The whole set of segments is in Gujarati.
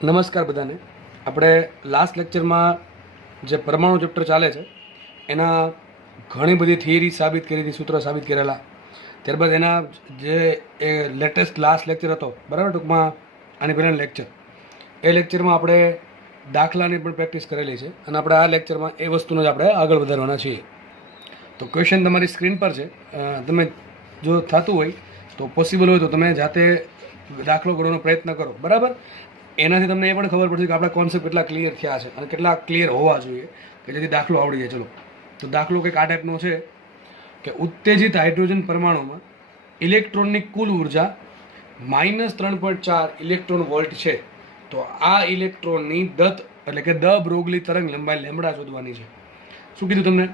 નમસ્કાર બધાને. આપણે લાસ્ટ લેક્ચરમાં જે પરમાણુ ચેપ્ટર ચાલે છે એના ઘણી બધી થિયરી સાબિત કરી હતી, સૂત્ર સાબિત કરેલા. ત્યારબાદ એના જે એ લેટેસ્ટ લાસ્ટ લેક્ચર હતો, બરાબર, ટૂંકમાં આની પહેલાંનો લેક્ચર, એ લેક્ચરમાં આપણે દાખલાની પણ પ્રેક્ટિસ કરેલી છે અને આપણે આ લેક્ચરમાં એ વસ્તુનો જ આપણે આગળ વધારવાના છીએ. તો ક્વેશ્ચન તમારી સ્ક્રીન પર છે. તમે જો થતું હોય તો પોસિબલ હોય તો તમે જાતે દાખલો ગણવાનો પ્રયત્ન કરો, બરાબર. એનાથી તમને એ પણ ખબર પડશે કે આપણા કોન્સેપ્ટ કેટલા ક્લિયર થયા છે અને કેટલા ક્લિયર હોવા જોઈએ કે જેથી દાખલો આવડી જાય. ચલો, તો દાખલો કંઈક આ ટાઈપનો છે કે ઉત્તેજિત હાઇડ્રોજન પરમાણુમાં ઇલેક્ટ્રોનની કુલ ઉર્જા -3.4 ઇલેક્ટ્રોન વોલ્ટ છે. તો આ ઇલેક્ટ્રોનની એટલે કે દ બ્રોગલી તરંગ લંબાઈ લેમ્બડા શોધવાની છે. શું કીધું તમને?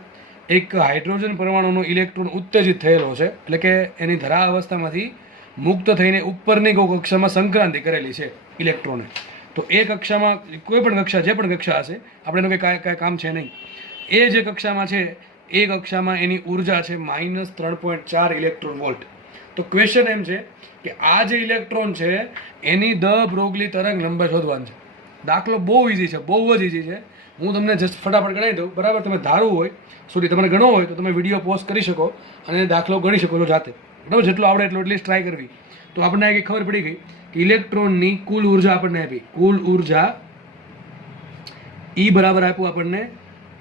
એક હાઇડ્રોજન પરમાણુનો ઇલેક્ટ્રોન ઉત્તેજિત થયેલો છે, એટલે કે એની ધરા અવસ્થામાંથી મુક્ત થઈને ઉપરની કોઈ કક્ષામાં સંક્રાંતિ કરેલી છે ઇલેક્ટ્રોને. તો એ કક્ષામાં કોઈ પણ કક્ષા, જે પણ કક્ષા હશે, આપણે એનું કાંઈ કામ છે નહીં. એ જે કક્ષામાં છે એ કક્ષામાં એની ઉર્જા છે -3.4 ઇલેક્ટ્રોન વોલ્ટ. તો ક્વેશ્ચન એમ છે કે આ જે ઇલેક્ટ્રોન છે એની દ બ્રોગલી તરંગ લંબાઈ શોધવાની છે. દાખલો બહુ ઇઝી છે, બહુ જ ઇઝી છે. હું તમને જસ્ટ ફટાફટ ગણાવી દઉં, બરાબર. તમે ધારવું હોય, તમારે ગણવો હોય તો તમે વિડીયો પોઝ કરી શકો અને દાખલો ગણી શકો છો જાતે, બરાબર. જેટલું આવડે એટલું એટલીસ્ટ ટ્રાય કરવી. તો આપણને આ ખબર પડી ગઈ કે ઇલેક્ટ્રોનની કુલ ઉર્જા આપણને આપી. કુલ ઉર્જા ઈ બરાબર આપ્યું આપણને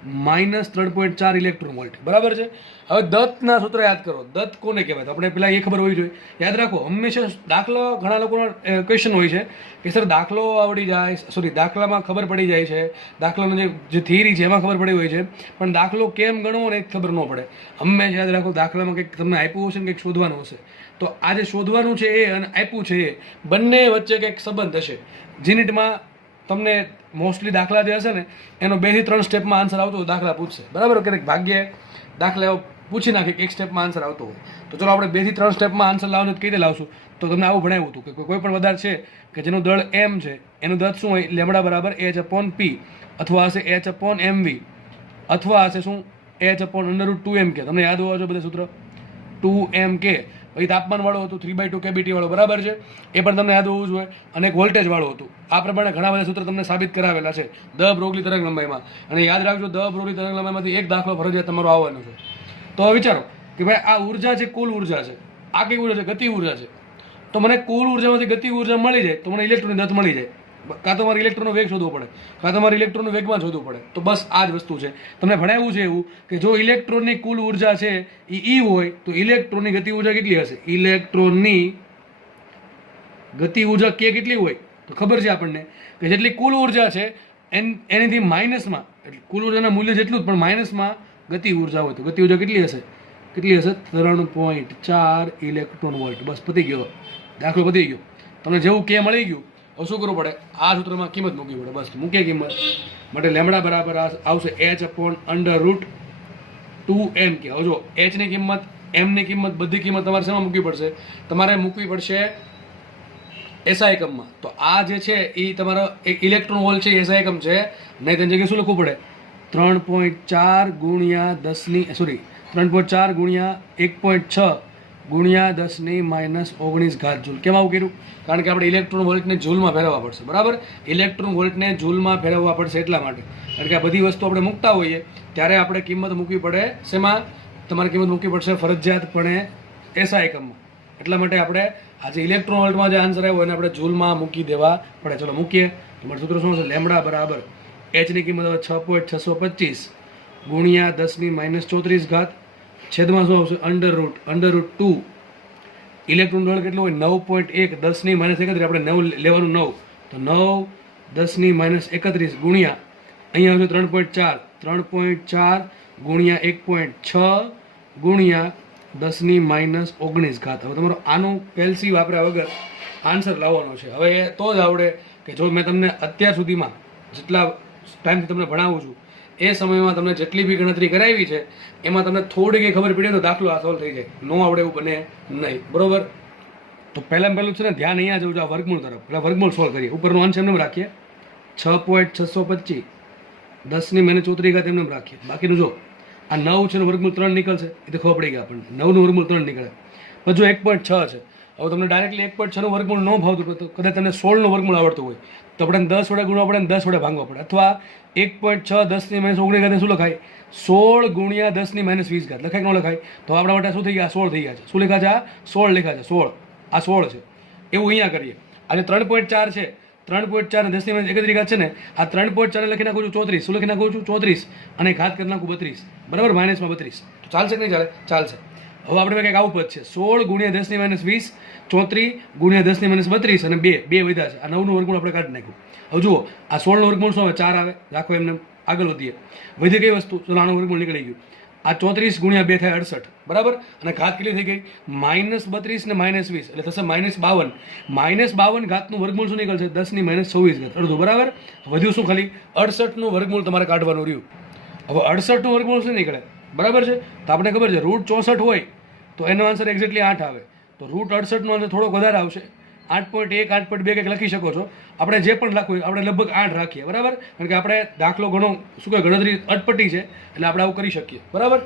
-3.4 ઇલેક્ટ્રોન વોલ્ટ, બરાબર છે. હવે દત્તના સૂત્ર યાદ કરો. દત્ત કોને કહેવાય? તો આપણે પેલા એ ખબર હોવી જોઈએ. યાદ રાખો, હંમેશા દાખલો, ઘણા લોકોનો ક્વેશ્ચન હોય છે કે સર દાખલો આવડી જાય, દાખલામાં ખબર પડી જાય છે, દાખલાનો જે થિયરી છે એમાં ખબર પડી હોય છે, પણ દાખલો કેમ ગણવો ને એ ખબર ન પડે. હંમેશા યાદ રાખો, દાખલામાં કંઈક તમને આપ્યું હશે ને કંઈક શોધવાનું હશે, તો આ જે શોધવાનું છે એ અને આપ્યું છે એ બંને વચ્ચે કંઈક સંબંધ હશે. જીનિટમાં તમને મોસ્ટલી દાખલા જે હશે ને એનો 2 થી 3 સ્ટેપમાં આન્સર આવતો હોય, દાખલા પૂછશે, બરાબર. ક્યારેક ભાગ્યે દાખલા પૂછી નાખે કે 1 સ્ટેપમાં આન્સર આવતો હોય. તો ચલો આપણે 2 થી 3 સ્ટેપમાં આન્સર લાવવાનું કઈ રીતે લાવશું? તો તમને આવું ભણાવ્યું હતું કે કોઈ પણ પદાર્થ છે કે જેનું દળ m છે, એનું દળ શું હોય? લેમડા બરાબર h/p, અથવા હશે h/mv, અથવા હશે શું? h/√2m કે. તમને યાદ હોવા જોઈએ બધા સૂત્ર. 2m કે પછી તાપમાન વાળું હતું, 3/2 કેબીટી વાળું, બરાબર છે. એ પણ તમને યાદ હોવું જોઈએ. અને એક વોલ્ટેજ વાળું હતું. આ પ્રમાણે ઘણા બધા સૂત્ર તમને સાબિત કરાવેલા છે દ બ્રોગલી તરંગ લંબાઈમાં. અને યાદ રાખજો, દ બ્રોગલી તરંગ લંબાઈમાંથી એક દાખલો ફરજિયાત તમારો આવવાનો છે. તો હવે વિચારો કે ભાઈ આ ઉર્જા છે, કુલ ઉર્જા છે. આ કઈ ઉર્જા છે? ગતિ ઉર્જા છે. તો મને કુલ ઉર્જામાંથી ગતિ ઉર્જા મળી જાય તો મને ઇલેક્ટ્રોનની દત્ત મળી જાય. કાં તો મારે ઇલેક્ટ્રોનનો વેગ શોધવો પડે, કાં તો મારે ઇલેક્ટ્રોનનું વેગમાન શોધવું પડે. તો બસ આ જ વસ્તુ છે. તમને ભણાવ્યું છે એવું કે જો ઇલેક્ટ્રોનની કુલ ઉર્જા છે એ ઈ હોય તો ઇલેક્ટ્રોનની ગતિ ઉર્જા કેટલી હશે? ઇલેક્ટ્રોનની ગતિ ઉર્જા કે કેટલી હોય? તો ખબર છે આપણને કે જેટલી કુલ ઉર્જા છે એનીથી માઇનસમાં, એટલે કુલ ઉર્જાના મૂલ્ય જેટલું જ, પણ માઇનસમાં ગતિ ઉર્જા હોય તો ગતિ ઉર્જા કેટલી હશે? 3.4 ઇલેક્ટ્રોન વોલ્ટ. બસ પતી ગયો, દાખલો પતી ગયો. તમને જેવું કે મળી ગયું, હવે શું કરવું પડે? આ સૂત્રમાં કિંમત મૂકવી પડે. બસ મૂકે કિંમત માટે લેમડા બરાબર આવશે h/√2m કે. હવે જો hની કિંમત, mની કિંમત, બધી કિંમત તમારે શેમાં મૂકવી પડશે? તમારે મૂકવી પડશે એસઆઈ એકમમાં. તો આ જે છે એ તમારો ઇલેક્ટ્રોન વોલ્ટ છે, એસઆઈ એકમ છે. નહીં તેની જગ્યાએ શું લખવું પડે? 3.4 ગુણ્યા 1.6 ગુણ્યા 10⁻⁻19 જૂલ. કેમ આવું કર્યું? કારણ કે આપણે ઇલેક્ટ્રોન વોલ્ટને જૂલમાં ફેરવવા પડશે, બરાબર. ઇલેક્ટ્રોન વોલ્ટને જૂલમાં ફેરવવા પડશે એટલા માટે. કારણ કે આ બધી વસ્તુ આપણે મૂકતા હોઈએ ત્યારે આપણે કિંમત મૂકવી પડે. શેમાં? તમારે કિંમત મૂકવી પડશે ફરજિયાતપણે એસઆઈ એકમમાં. એટલા માટે આપણે આજે ઇલેક્ટ્રોન વોલ્ટમાં જે આન્સર આવ્યો એને આપણે જૂલમાં મૂકી દેવા પડે. ચલો મૂકીએ. તમારું સૂત્ર શું છે? લેમડા બરાબર એચની કિંમત હવે 6.625 ગુણ્યા 10⁻34 છેદમાં શું આવશે? √2. ઇલેક્ટ્રોન દળ કેટલું હોય? 9.1. 10⁻31. આપણે 9 લેવાનું, 9 તો 9 10⁻31 ગુણ્યા અહીંયા આવશે 3.4 ગુણ્યા 1.6 ગુણ્યા 10⁻19. હવે તમારો આનું પેલ્સી વાપર્યા વગર આન્સર લાવવાનો છે. હવે એ તો જ આવડે કે જો મેં તમને અત્યાર સુધીમાં જેટલા ટાઈમથી તમને ભણાવું છું એ સમયમાં તમને જેટલી બી ગણતરી કરાવી છે એમાં તમને થોડી કંઈ ખબર પડી તો દાખલો આ સોલ્વ થઈ જાય. ન આવડે એવું બને નહીં, બરોબર. તો પહેલું છે ને ધ્યાન અહીંયા જવું છે આ વર્ગમૂળ તરફ. પહેલાં વર્ગમૂળ સોલ્વ કરીએ. ઉપરનો અંશ એમને રાખીએ 6.625 10⁻34 એમને રાખીએ. બાકીનું જો આ 9 છે, વર્ગમૂળ 3 નીકળશે, એ તો ખબર પડી ગયા આપણને. 9નું વર્ગમૂળ 3 નીકળે. પછી 1.6 છે. હવે તમને ડાયરેક્ટલી 1.6નું વર્ગમૂળ ન ભાવતું, તો કદાચ તમને 16નું વર્ગમૂળ આવડતું હોય તો આપણે 10 વડે ગુણવા પડે ને 10 વડે ભાંગવા પડે. અથવા 1.6 10 ની -19 શું લખાય? 16 ગુણ્યા 10 ની -20 લખાય કે ન લખાય? તો આપણા માટે શું થઈ ગયા? 16 થઈ ગયા છે. શું લખ્યા છે? આ 16 લખ્યા છે. 16 આ 16 છે. એવું અહીંયા કરીએ. આજે 3.4 છે. 3.4 ને 10 ની -31 છે ને, આ 3.4 લખી નાખું છું 34. શું લખી નાખું છું? 34. અને ઘાત કરી નાખું 32. બરાબર, માઇનસમાં 32. તો ચાલશે કે નહીં ચાલે? ચાલશે. હવે આપણે કંઈક આવું પદ છે 16 ગુણ્યા 10 ની -20, 34 ગુણ્યા 10 ની -32 અને 2 વધ્યા છે. આ 9 નું વર્ગમૂળ આપણે કાઢી નાખ્યું. હવે જુઓ, આ 16 નું વર્ગમૂળ શું આવે? 4 આવે. રાખો એમને, આગળ વધીએ. વધી કઈ વસ્તુ? તો આનું વર્ગમૂળ નીકળી ગયું. આ 34 ગુણ્યા 2 થાય 68. બરાબર, અને ઘાત કેટલી થઈ ગઈ? -32 ને -20 એટલે થશે -52. -52 ઘાતનું વર્ગમૂળ શું નીકળશે? 10 ની -26 ઘાત, અડધું. બરાબર, વધ્યું શું? ખાલી 68 નું વર્ગમૂળ તમારે કાઢવાનું રહ્યું. હવે 68 નું વર્ગમૂળ શું નીકળે? બરાબર છે. તો આપણે ખબર છે √64 હોય તો એનો આન્સર એક્ઝેક્ટલી 8 આવે. તો √68 નો આન્સર થોડોક વધારે આવશે. 8.1 8.2 કંઈક લખી શકો છો. આપણે જે પણ લખવું આપણે લગભગ 8 રાખીએ. બરાબર, કારણ કે આપણે દાખલો ઘણો શું કહે ગણતરી અટપટી છે એટલે આપણે આવું કરી શકીએ. બરાબર,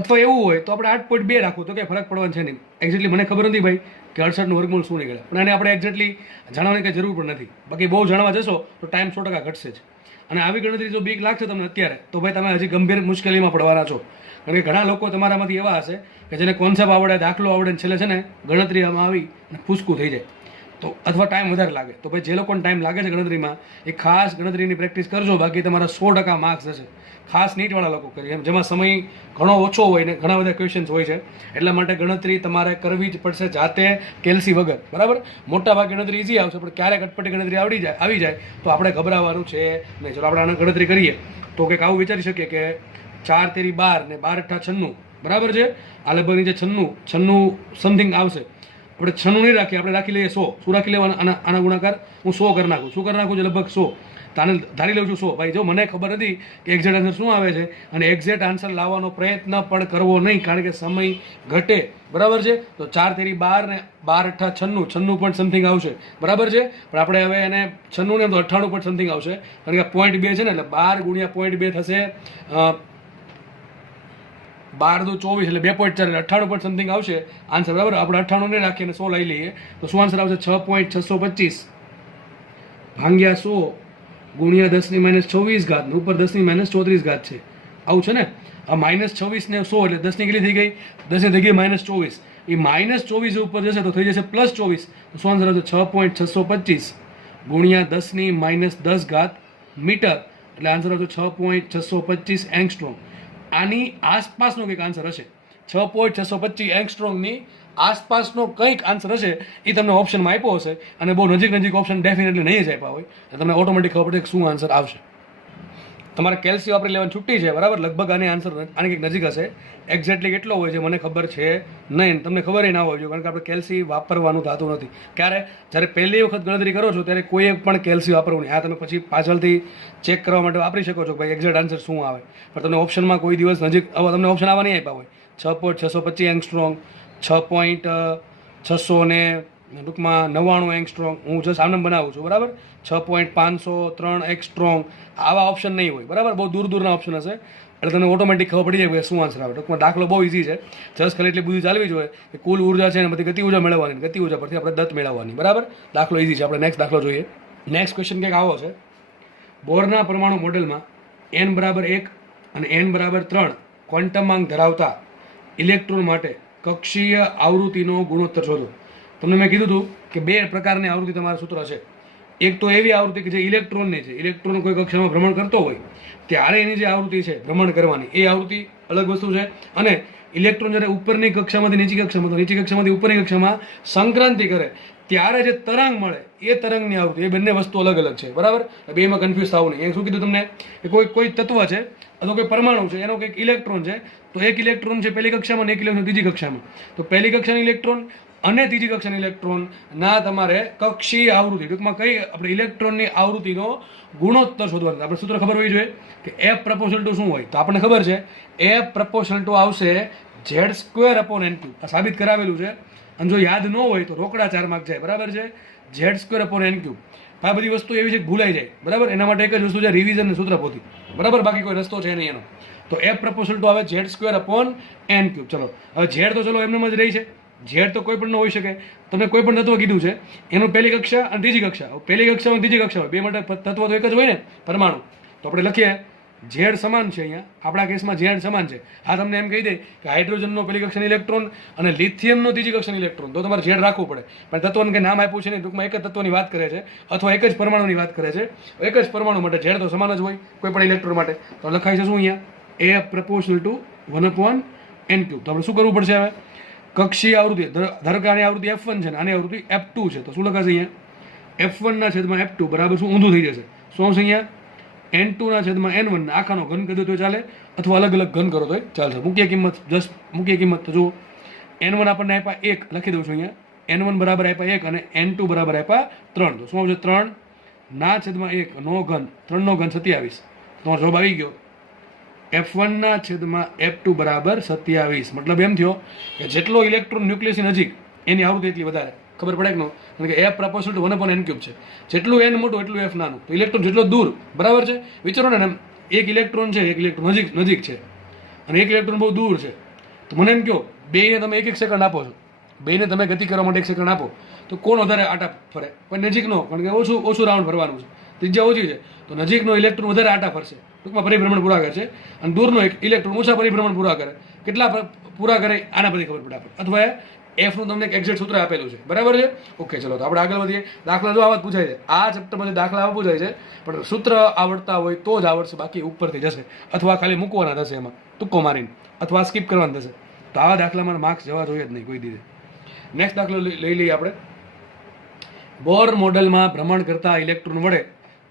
અથવા એવું હોય તો આપણે 8.2 રાખવું તો કંઈ ફરક પડવાનો છે નહીં. એક્ઝેક્ટલી મને ખબર નથી ભાઈ કે 68 નું વર્ગમૂળ શું નીકળે, પણ એને આપણે એક્ઝેક્ટલી જાણવાની કંઈ જરૂર પણ નથી. બાકી બહુ જાણવા જશો તો ટાઈમ 100% ઘટશે જ. અને આવી ગણતરી જો બીક લાગશે તમને અત્યારે તો ભાઈ તમે હજી ગંભીર મુશ્કેલીમાં પડવાના છો. કારણ કે ઘણા લોકો તમારામાંથી એવા હશે કે જેને કોન્સેપ્ટ આવડે, દાખલો આવડે ને છેલ્લે છે ને ગણતરી આમાં આવી અને ફૂસકું થઈ જાય તો, અથવા ટાઈમ વધારે લાગે તો ભાઈ જે લોકોને ટાઈમ લાગે છે ગણતરીમાં એ ખાસ ગણતરીની પ્રેક્ટિસ કરજો. બાકી તમારા 100% માર્ક્સ હશે. ખાસ નીટવાળા લોકો કરીએ એમ જેમાં સમય ઘણો ઓછો હોય ને ઘણા બધા ક્વેશ્ચન્સ હોય છે. એટલા માટે ગણતરી તમારે કરવી જ પડશે જાતે, કેલ્સી વગર. બરાબર, મોટા ભાગે ગણતરી ઇઝી આવશે પણ ક્યારેક અટપટી ગણતરી આવી જાય તો આપણે ગભરાવાનું છે નહીં. ચલો આપણે આને ગણતરી કરીએ તો કંઈક આવું વિચારી શકીએ કે 4 તેરી 12 ને 12 અઠ્ઠા 96. બરાબર છે, આ લગભગ નીચે 96 સમથિંગ આવશે. આપણે 96 નહીં રાખીએ, આપણે રાખી લઈએ 100. શું રાખી લેવાના? આના ગુણાકાર હું 100 કરી નાખું. શું કરી નાખું છે? લગભગ 100. તો આને ધારી લઉં છું 100. ભાઈ જો મને ખબર નથી કે એક્ઝેક્ટ આન્સર શું આવે છે અને એક્ઝેક્ટ આન્સર લાવવાનો પ્રયત્ન પણ કરવો નહીં કારણ કે સમય ઘટે. બરાબર છે, તો 4 તેરી 12 ને 12 અઠ્ઠા 96 પણ સમથિંગ આવશે. બરાબર છે, પણ આપણે હવે એને 96 ને તો 98 પણ સમથિંગ આવશે કારણ કે 0.2 છે ને, એટલે 12 ગુણ્યા 0.2 થશે 12 દુ 24 એટલે 2.4 એટલે 98 પણ સમથિંગ આવશે આન્સર. બરાબર, આપણે 98 ને રાખીએ અને 100 લઈ લઈએ તો શું આન્સર આવશે? 6.625 ભાગ્યા 100 ગુણ્યા 10 ની -24 ઘાત ઉપર 10 ની -34 ઘાત છે. આવું છે ને. આ -26 ને 100 એટલે 10 ની કેટલી થઈ ગઈ? 10 ની થઈ ગઈ -24. એ -24 ઉપર જશે તો થઈ જશે +24. તો શું આન્સર આવશે? 6.625 ગુણ્યા 10 ની -10 ઘાત મીટર એટલે આન્સર આવશે 6.625 એંગસ્ટ્રોમ. આની આસપાસનો કંઈક આન્સર હશે. 6.625 એંગસ્ટ્રોમની આસપાસનો કંઈક આન્સર હશે. એ તમને ઓપ્શનમાં આપ્યો હશે અને બહુ નજીક ઓપ્શન ડેફિનેટલી નહીં જ આપ્યા હોય તો તમને ઓટોમેટિક ખબર પડે કે શું આન્સર આવશે. તમારે કેલ્સી વાપરી લેવાની છુટ્ટી છે. બરાબર, લગભગ આની આન્સર આની કંઈક નજીક હશે. એક્ઝેક્ટલી કેટલો હોય છે મને ખબર છે નહીં, તમને ખબર ના હોવી જોઈએ કારણ કે આપણે કેલ્સી વાપરવાનું થતું નથી. ક્યારે? જ્યારે પહેલી વખત ગણતરી કરો છો ત્યારે કોઈએ પણ કેલ્સી વાપરવું નહીં. આ તમે પછી પાછળથી ચેક કરવા માટે વાપરી શકો છો કે ભાઈ એક્ઝેક્ટ આન્સર શું આવે. પણ તમને ઓપ્શનમાં કોઈ દિવસ નજીક તમને ઓપ્શન આવવા નહીં આપ્યા હોય. 6.625 એંગસ્ટ્રોમ, 6.600 ને ટૂંકમાં 99 એંગસ્ટ્રોમ. હું જસ્ટ આમને બનાવું છું. બરાબર, 6.503 એંગસ્ટ્રોમ આવા ઓપ્શન નહીં હોય. બરાબર, બહુ દૂરના ઓપ્શન હશે એટલે તમને ઓટોમેટિક ખબર પડી જાય કે શું આન્સર આવે. ટૂંકમાં દાખલો બહુ ઇઝી છે. જસ્ટ ખાલી એટલી બધી ચાલવી જોઈએ કે કુલ ઉર્જા છે ને બધી ગતિ ઉર્જા મેળવવાની, ગતિ ઉર્જા પરથી આપણે દત્ત મેળવવાની. બરાબર, દાખલો ઇઝી છે. આપણે નેક્સ્ટ દાખલો જોઈએ. નેક્સ્ટ ક્વેશ્ચન કંઈક આવો છે. બોરના પરમાણુ મોડેલમાં n બરાબર 1 અને n બરાબર 3 ક્વોન્ટમ માંગ ધરાવતા ઇલેક્ટ્રોન માટે કક્ષીય આવૃત્તિનો ગુણોત્તર શોધો. તમને મેં કીધું હતું કે 2 પ્રકારની આવૃત્તિ તમારા સૂત્ર છે. એક તો એવી આવૃત્તિ કે જે ઇલેક્ટ્રોનની છે. ઇલેક્ટ્રોન કોઈ કક્ષામાં ભ્રમણ કરતો હોય ત્યારે એની જે આવૃત્તિ છે ભ્રમણ કરવાની એ આવૃત્તિ અલગ વસ્તુ છે. અને ઇલેક્ટ્રોન જ્યારે ઉપરની કક્ષામાંથી નીચી કક્ષામાં તો નીચી કક્ષામાંથી ઉપરની કક્ષામાં સંક્રાંતિ કરે ત્યારે જે તરંગ મળે એ તરંગની આવૃત્તિ, એ બંને વસ્તુ અલગ અલગ છે. બરાબર, બેમાં કન્ફ્યુઝ થવું નહીં. એ શું કીધું તમને કે કોઈ તત્વ છે અથવા કોઈ પરમાણુ છે એનો કંઈક ઇલેક્ટ્રોન છે તો એક ઇલેક્ટ્રોન છે પહેલી કક્ષામાં અને એક ઇલેક્ટ્રોન ત્રીજી કક્ષામાં. તો પહેલી કક્ષાની ઇલેક્ટ્રોન અને ત્રીજી કક્ષાની ઇલેક્ટ્રોન ના તમારે કક્ષીય આવૃત્તિ ટૂંકમાં કઈ આપણે ઇલેક્ટ્રોનની આવૃત્તિનો ગુણોત્તર શોધવાનો. આપણે સૂત્ર ખબર હોવી જોઈએ કે F પ્રપોર્શનલ ટુ શું હોય. તો આપણને ખબર છે F પ્રપોર્શનલ ટુ આવશે Z² આ સાબિત કરાવેલું છે. અને જો યાદ ન હોય તો રોકડા 4 માર્ક જાય. બરાબર છે, Z²/n3. આ બધી વસ્તુ એવી છે કે ભૂલાઈ જાય. બરાબર, એના માટે એક જ વસ્તુ છે રિવિઝન સૂત્ર પોથી. બરાબર, બાકી કોઈ રસ્તો છે નહીં એનો. તો F પ્રપોર્શનલ ટુ આવે Z²/n3. ચલો હવે Z તો ચલો એમને જ રહી છે ઝેડ તો કોઈ પણ ન હોઈ શકે. તમે કોઈ પણ તત્વ કીધું છે એનું પહેલી કક્ષા અને ત્રીજી કક્ષા, પહેલી કક્ષા અને ત્રીજી કક્ષા હોય બે માટે તત્વ તો એક જ હોય ને, પરમાણુ. તો આપણે લખીએ ઝેડ સમાન છે. અહીંયા આપણા કેસમાં ઝેડ સમાન છે. આ તમને એમ કહી દે કે હાઇડ્રોજનનો પહેલી કક્ષાની ઇલેક્ટ્રોન અને લિથિયમનો ત્રીજી કક્ષાની ઇલેક્ટ્રોન, તો તમારે ઝેડ રાખવું પડે. પણ તત્વને કંઈ નામ આપ્યું છે ને, ટૂંકમાં એક જ તત્વની વાત કરે છે અથવા એક જ પરમાણુની વાત કરે છે. એક જ પરમાણુ માટે ઝેડ તો સમાન જ હોય કોઈ પણ ઇલેક્ટ્રોન માટે. તો લખાય છે શું અહીંયા, એ પ્રપોર્શનલ ટુ 1/n³. તો આપણે શું કરવું પડશે હવે, કક્ષીય આવૃત્તિ, ધારો કે આની આવૃત્તિ F1 છે ને આની આવૃત્તિ F2 છે, તો શું લખાશે અહીંયા F1/F2 બરાબર શું ઊંધું થઈ જશે, શું આવશે અહીંયા N2/N1. આખાનો ઘન કરી દો તો ચાલે અથવા અલગ અલગ ઘન કરો તો ચાલશે. મુખ્ય કિંમત જસ્ટ મુખ્ય કિંમત તો જુઓ, N1 આપણને આપ્યા 1, લખી દઉં છું અહીંયા, N1 બરાબર આપ્યા 1 અને N2 બરાબર આપ્યા 3. તો શું આવશે 3/1 નો ઘન, 3 નો ઘન 27. તમારો જવાબ આવી ગયો F1/F2 બરાબર 27. મતલબ એમ થયો કે જેટલો ઇલેક્ટ્રોન ન્યુક્લિયસની નજીક એની આવૃત્તિ એટલી વધારે. ખબર પડે કે નો, કારણ કે F પ્રપોર્શનલ ટુ 1/n³ છે. જેટલું n મોટું એટલું F નાનું. તો ઇલેક્ટ્રોન જેટલો દૂર, બરાબર છે, વિચારો ને, એક ઇલેક્ટ્રોન છે, એક ઇલેક્ટ્રોન નજીક છે અને એક ઇલેક્ટ્રોન બહુ દૂર છે. તો મને એમ કહો, બેને તમે 1 સેકન્ડ આપો છો, બેને તમે ગતિ કરવા માટે 1 સેકન્ડ આપો, તો કોણ વધારે આટા ફરે? પણ નજીકનો, કારણ કે ઓછું રાઉન્ડ ફરવાનું છે, ત્રિજ્યા ઓછી છે, તો નજીકનો ઇલેક્ટ્રોન વધારે આટા ફરશે, ટૂંકમાં પરિભ્રમણ પૂરા કરશે, અને દૂરનો એક ઇલેક્ટ્રોન ઓછા પરિભ્રમણ પૂરા કરે. કેટલા પૂરા કરે આના પછી ખબર પડે આપણે. અથવા એફનું તમને એક એક્ઝેક્ટ સૂત્ર આપેલું છે, બરાબર છે. ઓકે, ચલો તો આપણે આગળ વધીએ. દાખલા જો આવા પૂછાય છે, આ ચેપ્ટરમાંથી દાખલા આવા પૂછાય છે, પણ સૂત્ર આવડતા હોય તો જ આવડશે, બાકી ઉપરથી જશે અથવા ખાલી મૂકવાના થશે એમાં ટૂંકો મારીને, અથવા સ્કીપ કરવાના થશે. તો આવા દાખલામાં માર્ક્સ જવા જોઈએ જ નહીં કોઈ દીધે. નેક્સ્ટ દાખલો લઈ લઈએ આપણે. બોર મોડેલમાં ભ્રમણ કરતા ઇલેક્ટ્રોન વડે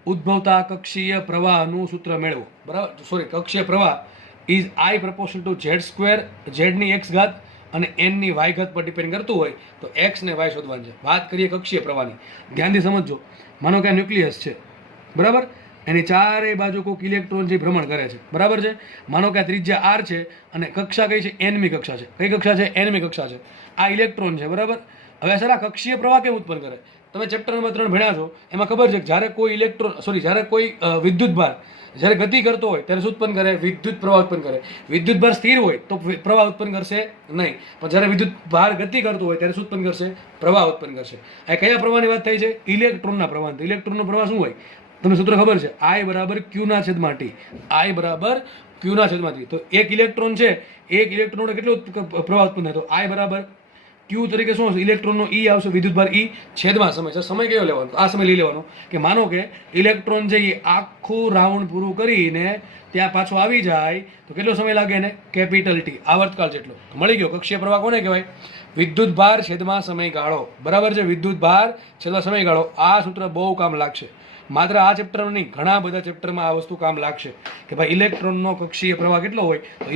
ઉદ્ભવતા કક્ષીય પ્રવાહનું સૂત્ર મેળવો. બરાબર, સોરી, કક્ષીય પ્રવાહ is I proportional two Z², ઝેડની x ઘાત અને n ની y ઘાત પર ડિપેન્ડ કરતું હોય તો x ને y શોધવાનું છે. વાત કરીએ કક્ષીય પ્રવાહની, ધ્યાનથી સમજજો. માનો કે આ ન્યુક્લિયસ છે, બરાબર, એની ચારે બાજુ કોઈક ઇલેક્ટ્રોન જે ભ્રમણ કરે છે, બરાબર છે. માનો કે આ ત્રિજ્યા r છે અને કક્ષા કઈ છે, nમી કક્ષા છે. કઈ કક્ષા છે? nમી કક્ષા છે. આ ઇલેક્ટ્રોન છે, બરાબર. હવે સર આ કક્ષીય પ્રવાહ કેમ ઉત્પન્ન કરે? તમે ચેપ્ટર નંબર 3 ભણ્યા છો, એમાં ખબર છે કે જ્યારે કોઈ ઇલેક્ટ્રોન જ્યારે કોઈ વિદ્યુત ભાર જ્યારે ગતિ કરતો હોય ત્યારે શું ઉત્પન્ન કરે? વિદ્યુત પ્રવાહ ઉત્પન્ન કરે. વિદ્યુત ભાર સ્થિર હોય તો પ્રવાહ ઉત્પન્ન કરશે નહીં, પણ જ્યારે વિદ્યુત ભાર ગતિ કરતો હોય ત્યારે શું ઉત્પન્ન કરશે? પ્રવાહ ઉત્પન્ન કરશે. આ કયા પ્રવાહની વાત થઈ છે? ઇલેક્ટ્રોનના પ્રવાહ. ઇલેક્ટ્રોનનો પ્રવાહ શું હોય? તમને સૂત્ર ખબર છે, I બરાબર Q/T. I બરાબર Q/T. તો એક ઇલેક્ટ્રોન છે, એક ઇલેક્ટ્રોન કેટલો પ્રવાહ ઉત્પન્ન થાય? તો I બરાબર Q તરીકે શું આવશે? ઇલેક્ટ્રોનનો E આવશે, વિદ્યુતભાર E છેદમાં સમય. સમય કયો લેવાનો? આ સમય લઈ લેવાનો કે માનો કે ઇલેક્ટ્રોન છે એ આખું રાઉન્ડ પૂરું કરીને ત્યાં પાછો આવી જાય તો કેટલો સમય લાગે એને? કેપિટલ T, આવર્તકાળ જેટલો. મળી ગયો. કક્ષીય પ્રવાહ કોને કહેવાય? વિદ્યુત ભાર છેદમાં સમયગાળો, બરાબર છે. વિદ્યુત ભાર છેદમાં સમયગાળો. આ સૂત્ર બહુ કામ લાગશે. માત્ર આ ચેપ્ટરમાં નહીં, ઘણા બધા ચેપ્ટરમાં આ વસ્તુ કામ લાગશે કે ભાઈ ઇલેક્ટ્રોનનો કક્ષીય પ્રવાહ કેટલો હોય? તો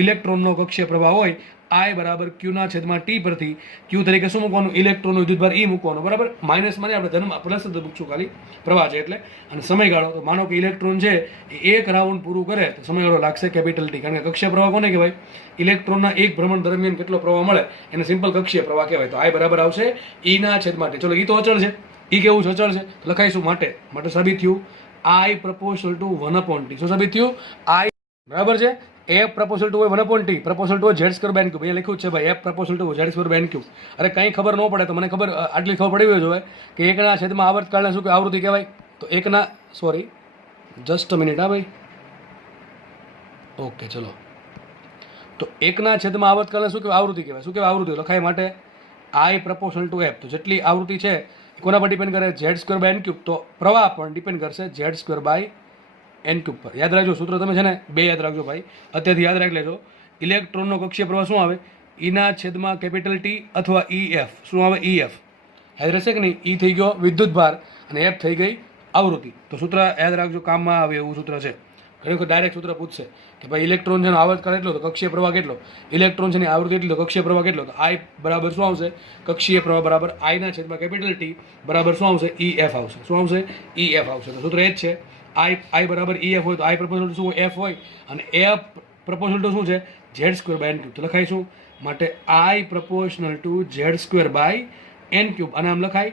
ઇલેક્ટ્રોનનો કક્ષીય પ્રવાહ હોય I બરાબર Q/T પરથી Q તરીકે શું મૂકવાનું? ઇલેક્ટ્રોનનો વિદ્યુતભાર E મૂકવાનો, બરાબર. માઇનસ માં આપણે ધન પ્લસ જ મૂકશું ખાલી, પ્રવાહ છે એટલે. અને સમયગાળો, તો માનો કે ઇલેક્ટ્રોન છે એ એક રાઉન્ડ પૂરું કરે તો સમયગાળો લાગશે કેપિટલ T. કારણ કે કક્ષીય પ્રવાહ કોને કહેવાય? ઇલેક્ટ્રોનના એક ભ્રમણ દરમિયાન કેટલો પ્રવાહ મળે એને સિમ્પલ કક્ષીય પ્રવાહ કહેવાય. તો I બરાબર આવશે E/T. ચલો, E તો અચળ છે, E કેવું છે? અચળ છે. તો લખાઈશું માટે સાબિત થયું I પ્રપોર્શનલ ટુ 1/T. શું સાબિત થયું? I બરાબર છે. F proportional two 1/T, proportional two Z²/n³. અહીંયા લખ્યું છે ભાઈ F પ્રપોર્શનલ ટુ Z²/n³. અરે કંઈ ખબર ન પડે તો મને ખબર આટલી ખબર પડી જોઈએ કે એકના છેદમાં આવર્તકાળને શું કે આવૃત્તિ કહેવાય? તો એકના, સોરી, જસ્ટ મિનિટ, હા ભાઈ, ઓકે, ચલો. તો એકના છેદમાં આવર્તકાળને શું કહેવાય? આવૃત્તિ કહેવાય. શું કહેવાય? આવૃત્તિ. લખાય માટે I પ્રપોર્શનલ ટુ F. તો જેટલી આવૃત્તિ છે કોના પર ડિપેન્ડ કરે? Z²/n³. તો પ્રવાહ પણ ડિપેન્ડ કરશે Z²/n³ પર. યાદ રાખજો સૂત્ર, તમે છે ને 2 યાદ રાખજો ભાઈ, અત્યારથી યાદ રાખી લેજો. ઇલેક્ટ્રોનનો કક્ષીય પ્રવાહ શું આવે? E/T અથવા EF. શું આવે? EF. યાદ રહેશે કે નહીં? E થઈ ગયો વિદ્યુત ભાર અને F થઈ ગઈ આવૃત્તિ. તો સૂત્ર યાદ રાખજો, કામમાં આવે એવું સૂત્ર છે. ઘણી વખત ડાયરેક્ટ સૂત્ર પૂછશે કે ભાઈ ઇલેક્ટ્રોન છે આવર્તકાળ એટલો તો કક્ષીય પ્રવાહ કેટલો, ઇલેક્ટ્રોન છે ની આવૃત્તિ એટલી તો કક્ષીય પ્રવાહ કેટલો. તો I બરાબર શું આવશે? કક્ષીય પ્રવાહ બરાબર I/T બરાબર શું આવશે? EF આવશે. શું આવશે? EF આવશે. તો સૂત્ર એ જ છે. I બરાબર EF હોય તો I પ્રપોર્શનલ શું હોય? F હોય, અને F પ્રપોર્શનલ ટુ શું છે? Z²/n³. તો લખાઈશું માટે I પ્રપોર્શનલ ટુ Z²/n³. અને આમ લખાય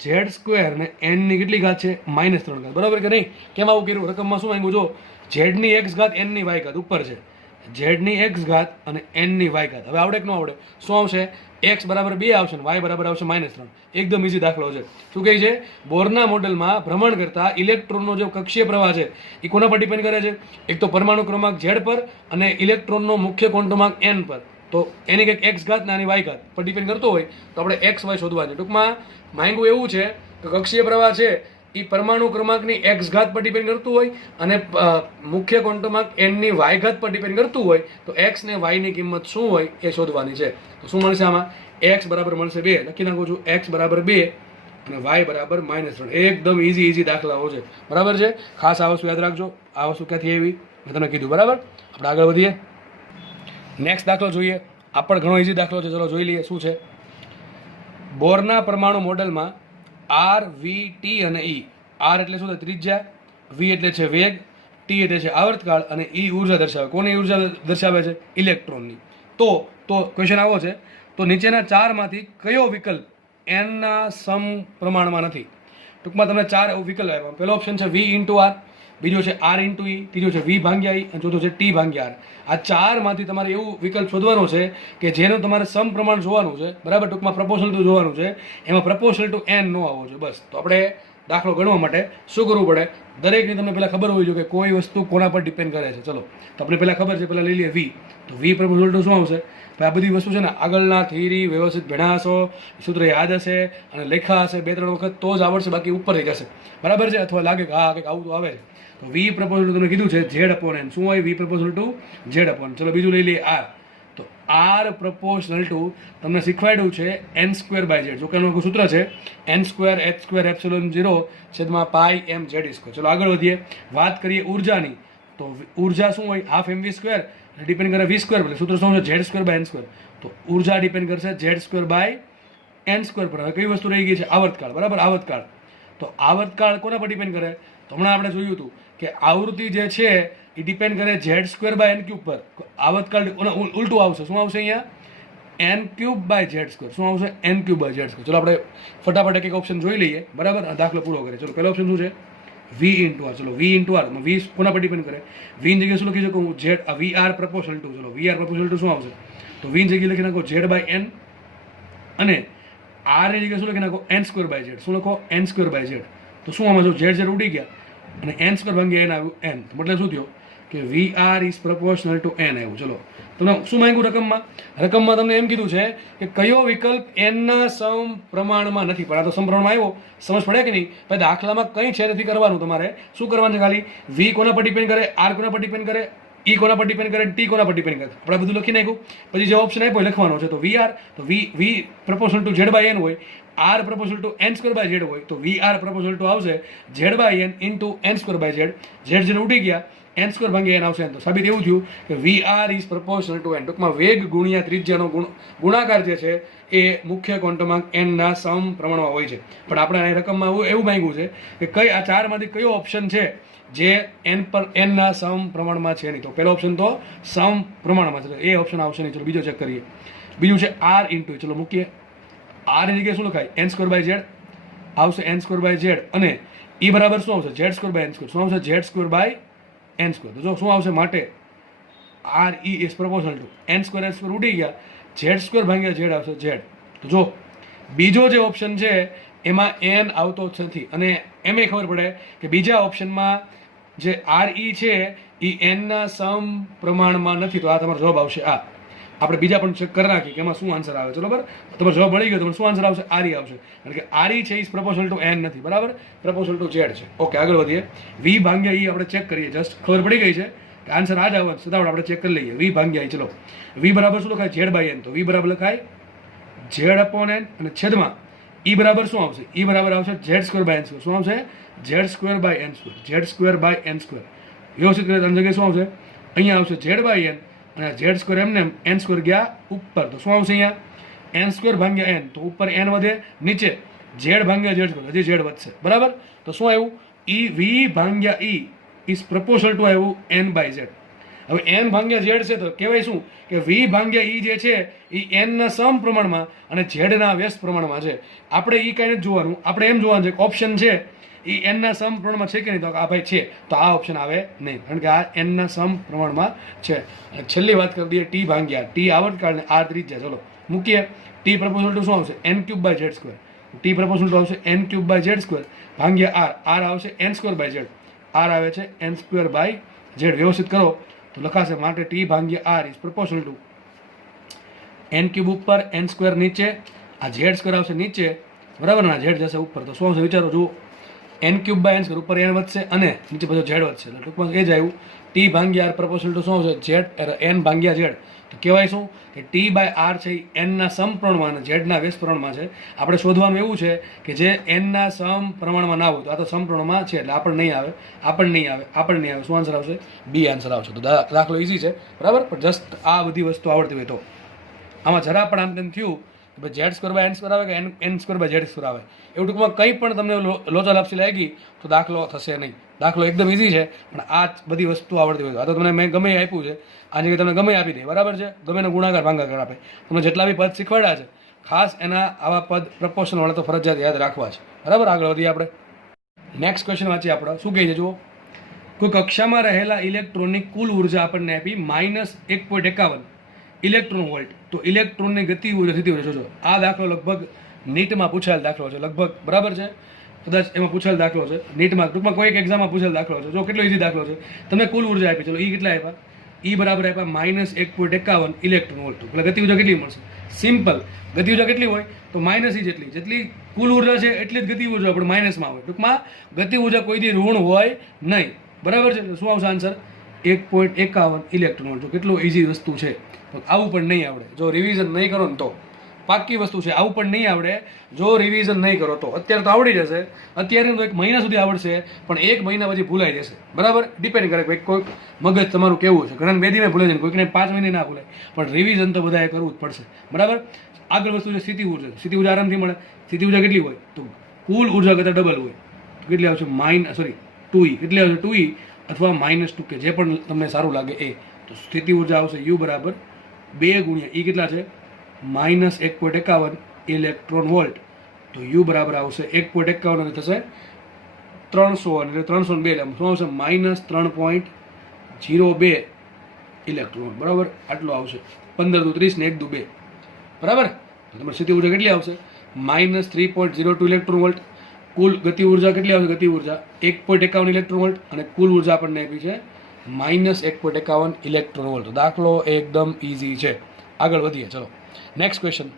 Z² ને n ની કેટલી ઘાત છે? -3 ઘાત. બરાબર કે નહીં? કેમ આવું કર્યું? રકમમાં શું માંગ્યું? જો Z ની x ઘાત n ની y ઘાત ઉપર છે, ઝેડની એક્સ ઘાત અને એનની વાય ઘાત. હવે આવડે કે ન આવડે? શું આવશે? એક્સ બરાબર 2 આવશે ને વાય બરાબર આવશે -3. એકદમ ઇઝી દાખલો છે. શું કહે છે? બોરના મોડેલમાં ભ્રમણ કરતા ઇલેક્ટ્રોનનો જે કક્ષીય પ્રવાહ છે એ કોના પર ડિપેન્ડ કરે છે? એક તો પરમાણુ ક્રમાંક ઝેડ પર અને ઇલેક્ટ્રોનનો મુખ્ય ક્વોન્ટમાંક એન પર. તો એની કંઈક એક્સ ઘાત ને આની વાય ઘાત પર ડિપેન્ડ કરતો હોય તો આપણે એક્સ વાય શોધવા છે. ટૂંકમાં માંગ્યું એવું છે કે કક્ષીય પ્રવાહ છે એ પરમાણુ ક્રમાંકની એક્સ ઘાત પર ડિપેન્ડ કરતું હોય અને મુખ્ય ક્વોન્ટમાંક એનની વાય ઘાત પર ડિપેન્ડ કરતું હોય તો એક્સ ને વાયની કિંમત શું હોય એ શોધવાની છે. તો શું મળશે આમાં? એક્સ બરાબર મળશે 2. લખી નાખું છું એક્સ બરાબર 2 અને વાય બરાબર -3. એકદમ ઇઝી દાખલાઓ છે. બરાબર છે? ખાસ આ વસ્તુ યાદ રાખજો. આ વસ્તુ ક્યાંથી આવી મેં તમને કીધું. બરાબર, આપણે આગળ વધીએ. નેક્સ્ટ દાખલો જોઈએ. આ પણ ઘણો ઇઝી દાખલો છે. ચલો જોઈ લઈએ શું છે. બોરના પરમાણુ મોડેલમાં આર, વી, ટી અને ઈ. આર એટલે શું છે? ત્રિજ્યા. વી એટલે છે વેગ. ટી એટલે છે આવર્તકાળ અને ઈ ઉર્જા દર્શાવે. કોની ઉર્જા દર્શાવે છે? ઇલેક્ટ્રોનની. તો ક્વેશ્ચન આવો છે, તો નીચેના ચારમાંથી કયો વિકલ્પ એનના સમપ્રમાણમાં નથી? ટૂંકમાં તમને 4 વિકલ્પ આપ્યા. પહેલો ઓપ્શન છે વી ઇન્ટુ આર, બીજો છે આર ઇન્ટુ ઈ, ત્રીજો છે વી ભાગ્યા ઈ અને ચોથો છે ટી ભાગ્યા આર. આ ચારમાંથી તમારે એવું વિકલ્પ શોધવાનો છે કે જેનું તમારે સમપ્રમાણ જોવાનું છે. બરાબર, ટૂંકમાં પ્રપોઝલ ટુ જોવાનું છે. એમાં પ્રપોઝલ ટુ એન નો આવવો જોઈએ. બસ. તો આપણે દાખલો ગણવા માટે શું કરવું પડે? દરેકની તમને પહેલાં ખબર હોવી જોઈએ કે કોઈ વસ્તુ કોના પર ડિપેન્ડ કરે છે. ચલો, તો આપણે પહેલાં ખબર છે, પહેલાં લઈ લઈએ વી. તો વી પ્રપોઝલ ટુ શું આવશે? આ બધી વસ્તુ છે ને આગળના થિયરી વ્યવસ્થિત ભણ્યા હશો, સૂત્ર યાદ હશે અને લેખા હશે 2-3 વખત તો જ આવડશે, બાકી ઉપર થઈ જશે. બરાબર છે? અથવા લાગે કે હા કંઈક આવું તો આવે છે. તો વી પ્રપોઝલ તમને કીધું છે ઝેડ અપોન એન. શું હોય? V proportional to Z upon. ચલો બીજું લઈ લઈએ આર. તો આર પ્રપોઝલ ટુ તમને શીખવાડ્યું છે n²/z. જો કે એનું સૂત્ર છે n²h²ε0 છેદમાં પાઈ એમ ઝેડ સ્ક્વેર. ચલો આગળ વધીએ. વાત કરીએ ઉર્જાની. તો ઉર્જા શું હોય? Half mv². ડિપેન્ડ કરે v². એટલે સૂત્ર શું છે? z²/n². તો ઉર્જા ડિપેન્ડ કરશે z²/n² પર. હવે કઈ વસ્તુ રહી ગઈ છે? આવર્તકાળ. બરાબર, આવર્તકાળ. તો આવર્તકાળ કોના પર ડિપેન્ડ કરે? તો હમણાં આપણે જોયું હતું કે આવૃત્તિ જે છે એ ડિપેન્ડ કરે z²/n³ પર. આવર્તકાળ ઉલટું આવશે. શું આવશે અહીંયા? n³/z². શું આવશે? n³/z². ચલો આપણે ફટાફટ એક ઓપ્શન જોઈ લઈએ. બરાબર, આ દાખલો પૂરો કરીએ. ચલો પહેલો ઓપ્શન શું છે? વી ઇન્ટુ આર. ચલો વી ઇન્ટુ આર. વી કોના પર ડિપેન્ડ કરે? વી ની જગ્યાએ શું લખી શકું હું? Z. V R proportional to. ચલો વી આર પ્રપોઝલ ટુ શું આવશે? તો વી ની જગ્યાએ લખી નાખો z/n અને આર ની જગ્યાએ શું લખી નાખો? n²/z. શું લખો? n²/z. તો શું આમાં જો z ઉડી ગયા અને n² ભાગ્યા n આવ્યું n. મતલબ શું થયો? કે V R is proportional two n આવ્યું. ચલો તમને શું માંગ્યું રકમમાં? રકમમાં તમને એમ કીધું છે કે કયો વિકલ્પ એનના સમપ્રમાણમાં નથી. પણ આ તો સમપ્રમાણમાં આવ્યો, સમજ પડે કે નહીં? પછી દાખલામાં કંઈ છે નથી કરવાનું. તમારે શું કરવાનું છે? ખાલી વી કોના પર ડિપેન્ડ કરે, આર કોના પર ડિપેન્ડ કરે, ઈ કોના પર ડિપેન્ડ કરે, ટી કોના પર ડિપેન્ડ કરે. આપણે બધું લખી નાખ્યું. પછી જે ઓપ્શન આપ્યો લખવાનો છે. તો વી આર, તો વી પ્રપોઝલ ટુ z/n હોય, આર પ્રપોઝલ ટુ n²/z હોય, તો વી આર પ્રપોઝલ ટુ આવશે z/n ઇન્ટુ n²/z. z ઉડી ગયા, n² ભાગ્યા n આવશે. તો સાબિત એવું થયું કે V R is proportional to n. ટૂંકમાં વેગ ગુણ્યા ત્રિજ્યાનો ગુણાકાર જે છે એ મુખ્ય ક્વોન્ટમાંક એનના સમપ્રમાણમાં હોય છે. પણ આપણે આ રકમમાં એવું માંગ્યું છે કે કઈ આ ચારમાંથી કયો ઓપ્શન છે જે એનના સમપ્રમાણમાં છે નહીં. તો પહેલો ઓપ્શન તો સમપ્રમાણમાં છે, એ ઓપ્શન આવશે નહીં. ચલો બીજો ચેક કરીએ. બીજું છે આર ઇન્ટુ. ચલો મૂકીએ. આર ની જગ્યાએ શું લખાય? n²/z આવશે, n²/z અને ઈ બરાબર શું આવશે? z²/n². શું આવશે? z²/n². તો જો શું આવશે? માટે R E is proportional to n²n² ઉડી ગયા, z² ભાગ્યા z આવશે z. તો જો બીજો જે ઓપ્શન છે એમાં n આવતો જ નથી અને એમ ખબર પડે કે બીજા ઓપ્શનમાં જે આર ઈ છે એ એનના સમપ્રમાણમાં નથી. તો આ તમારો જવાબ આવશે આ. આપણે બીજા પણ ચેક કરી નાખીએ કે એમાં શું આન્સર આવે. બરાબર, તમારો જવાબ મળી ગયો. તમને શું આન્સર આવશે? આર ઈ આવશે. કારણ કે આર ઈ છે ઇઝ પ્રપોઝલ ટુ એન નથી. બરાબર, પ્રપોઝલ ટુ ઝેડ છે. ઓકે, આગળ વધીએ. વી ભાગ્યા ઈ આપણે ચેક કરીએ. જસ્ટ ખબર પડી ગઈ છે કે આન્સર આ જ આવવાનું. સદાવડ આપણે ચેક કરી લઈએ. વી ભાગ્યા ઈ. ચલો વી બરાબર શું લખાય? z/n. તો વી બરાબર લખાય z/n અને છેદમાં ઈ બરાબર શું આવશે? ઈ બરાબર આવશે z²/n². શું આવશે? z²/n². z²/n². વ્યવસ્થિત કરીએ તો જગ્યાએ શું આવશે? અહીંયા આવશે z/n અને z² એમને n² ગયા ઉપર. તો શું આવશે અહીંયા? n² ભાગ્યા n. તો ઉપર n વધે, નીચે z ભાગ્યા z². હજી z વધશે. બરાબર, તો શું આવ્યું? ઈ વી ભાગ્યા ઈ ઇઝ પ્રપોઝલ ટુ આવ્યું n/z. હવે n ભાગ્યા z છે તો કહેવાય શું કે વી ભાગ્યા ઈ જે છે એ n ના સમપ્રમાણમાં અને z ના વ્યસ્ત પ્રમાણમાં છે. આપણે ઈ કાંઈ નથી જોવાનું. આપણે એમ જોવાનું છે કે ઓપ્શન છે એ એનના સમ પ્રમાણમાં છે કે નહીં, તો આ ભાઈ છે, તો આ ઓપ્શન આવે નહીં, કારણ કે આ એનના સમ પ્રમાણમાં છે. અને છેલ્લી વાત કરી દઈએ ટી ભાંગ્યા ટી આવર્તકાળ ને આર ત્રિજ્યા. ચલો મૂકીએ. ટી પ્રપોઝલ ટુ શું આવશે? n cube by Z square. T proportional to આવશે n cube by Z square ભાંગ્યા આર. આર આવશે n square by Z. R આવે છે n સ્ક્વેર બાય ઝેડ. વ્યવસ્થિત કરો તો લખાશે માટે ટી ભાંગ્યા R is proportional to n cube ઉપર n સ્ક્વેર નીચે, આ ઝેડ સ્ક્વેર આવશે નીચે, બરાબર ને, ઝેડ જશે ઉપર, તો શું આવશે વિચારો જુઓ. n cube by n square, ઉપર n વધશે અને નીચે બધો ઝેડ વધશે, એટલે ટૂંકમાં એ જ આવ્યું. ટી ભાંગ્યા આર પ્રપોઝલ ટુ શું આવશે? ઝેડ n ભાંગ્યા ઝેડ. તો કહેવાય શું કે ટી બાય આર છે એ n ના સમ પ્રમાણમાં અને ઝેડના વ્યસ્ત પ્રમાણમાં છે. આપણે શોધવાનું એવું છે કે જે n ના સમ પ્રમાણમાં ના હોય, તો આ તો સમ પ્રમાણમાં છે એટલે આપણને નહીં આવે, આપણને નહીં આવે, આપણને નહીં આવે. શું આન્સર આવશે? બી આન્સર આવશે. તો દાખલો ઇઝી છે, બરાબર, પણ જસ્ટ આ બધી વસ્તુ આવડતી હોય તો. આમાં જરા પણ આમ તેમ થયું કે ભાઈ Z square by N square આવે કે N square by Z square આવે, એવું ટૂંકમાં કંઈ પણ તમને લોચા લાપસી લાગી તો દાખલો થશે નહીં. દાખલો એકદમ ઇઝી છે, પણ આ બધી વસ્તુ આવડતી હોય. આ તો તમને મેં ગમે આપ્યું છે, આ જગ્યાએ તમને ગમે આપી દે, બરાબર છે, ગમેનો ગુણાકાર ભાગાકાર આપે. તમને જેટલા બી પદ શીખવાડ્યા છે, ખાસ એના આવા પદ પ્રપોર્શનવાળા તો ફરજિયાત યાદ રાખવા છે, બરાબર. આગળ વધીએ આપણે. નેક્સ્ટ ક્વેશ્ચન વાંચીએ આપણે. શું કહે છે જુઓ. કોઈ કક્ષામાં રહેલા ઇલેક્ટ્રોનની કુલ ઉર્જા આપણને આપી -1.51 ઇલેક્ટ્રોન વોલ્ટ. તો ઇલેક્ટ્રોનની ગતિ ઉર્જા સ્થિતિ ઉર્જા જોજો. આ દાખલો લગભગ નીટમાં પૂછાયેલ દાખલો છે, લગભગ, બરાબર છે, કદાચ એમાં પૂછેલ દાખલો છે નીટમાં, ટૂંકમાં કોઈ એક એક્ઝામમાં પૂછેલ દાખલો છે. જો કેટલો ઇઝી દાખલો છે. તમને કુલ ઉર્જા આપી, ચલો ઈ કેટલા આપ્યા? ઈ બરાબર આપ્યા -1.51 ઇલેક્ટ્રોન વોલ્ટ. એટલે ગતિ ઉર્જા કેટલી મળશે? સિમ્પલ. ગતિ ઉર્જા કેટલી હોય? તો માઇનસ ઈ જેટલી કુલ ઉર્જા છે એટલી જ ગતિ ઉર્જા પણ માઇનસમાં હોય. ટૂંકમાં ગતિ ઉર્જા કોઈ દી ઋણ હોય નહીં, બરાબર છે. શું આવશે આન્સર? 1.51 electron volt. કેટલું ઇઝી વસ્તુ છે. આવું પણ નહીં આવડે જો રિવિઝન નહીં કરો ને તો. પાક્કી વસ્તુ છે, આવું પણ નહીં આવડે જો રિવિઝન નહીં કરો તો. અત્યારે તો આવડી જશે, અત્યારે તો 1 મહિના સુધી આવડશે, પણ 1 મહિના પછી ભૂલાઈ જશે, બરાબર. ડિપેન્ડ કરે ભાઈ કોઈ મગજ તમારું કેવું છે. ઘણા 2 દિને ભૂલાઈ જાય, કોઈકને 5 મહિને ના ભૂલાય, પણ રિવિઝન તો બધાએ કરવું જ પડશે, બરાબર. આગળ વસ્તુ છે સ્થિતિ ઉર્જા. સ્થિતિ ઉર્જા આરામથી મળે. સ્થિતિ ઉર્જા કેટલી હોય? તો કુલ ઉર્જા કરતાં ડબલ હોય. તો કેટલી આવશે? 2e. કેટલી આવશે? 2e અથવા -2, કે જે પણ તમને સારું લાગે એ. તો સ્થિતિ ઉર્જા આવશે U બરાબર 2 ગુણ્યા E કેટલા છે? -1.51 ઇલેક્ટ્રોન વોલ્ટ. તો U બરાબર આવશે 1.51 અને થશે 300, એટલે 302, એટલે શું આવશે? -3.02 ઇલેક્ટ્રોન વોલ્ટ, બરાબર. આટલો આવશે. 15 દુ 30 ને 1 દુ 2, બરાબર. તો તમારી સ્થિતિ ઉર્જા કેટલી આવશે? -3.02 ઇલેક્ટ્રોન વોલ્ટ. કુલ ગતિ ઉર્જા કેટલી આવશે? ગતિ ઉર્જા 1.51 ઇલેક્ટ્રોન વોલ્ટ, અને કુલ ઉર્જા આપણને આપી છે -1.51 ઇલેક્ટ્રોન વોલ્ટ. દાખલો એકદમ ઇઝી છે. આગળ વધીએ, ચલો નેક્સ્ટ ક્વેશ્ચન.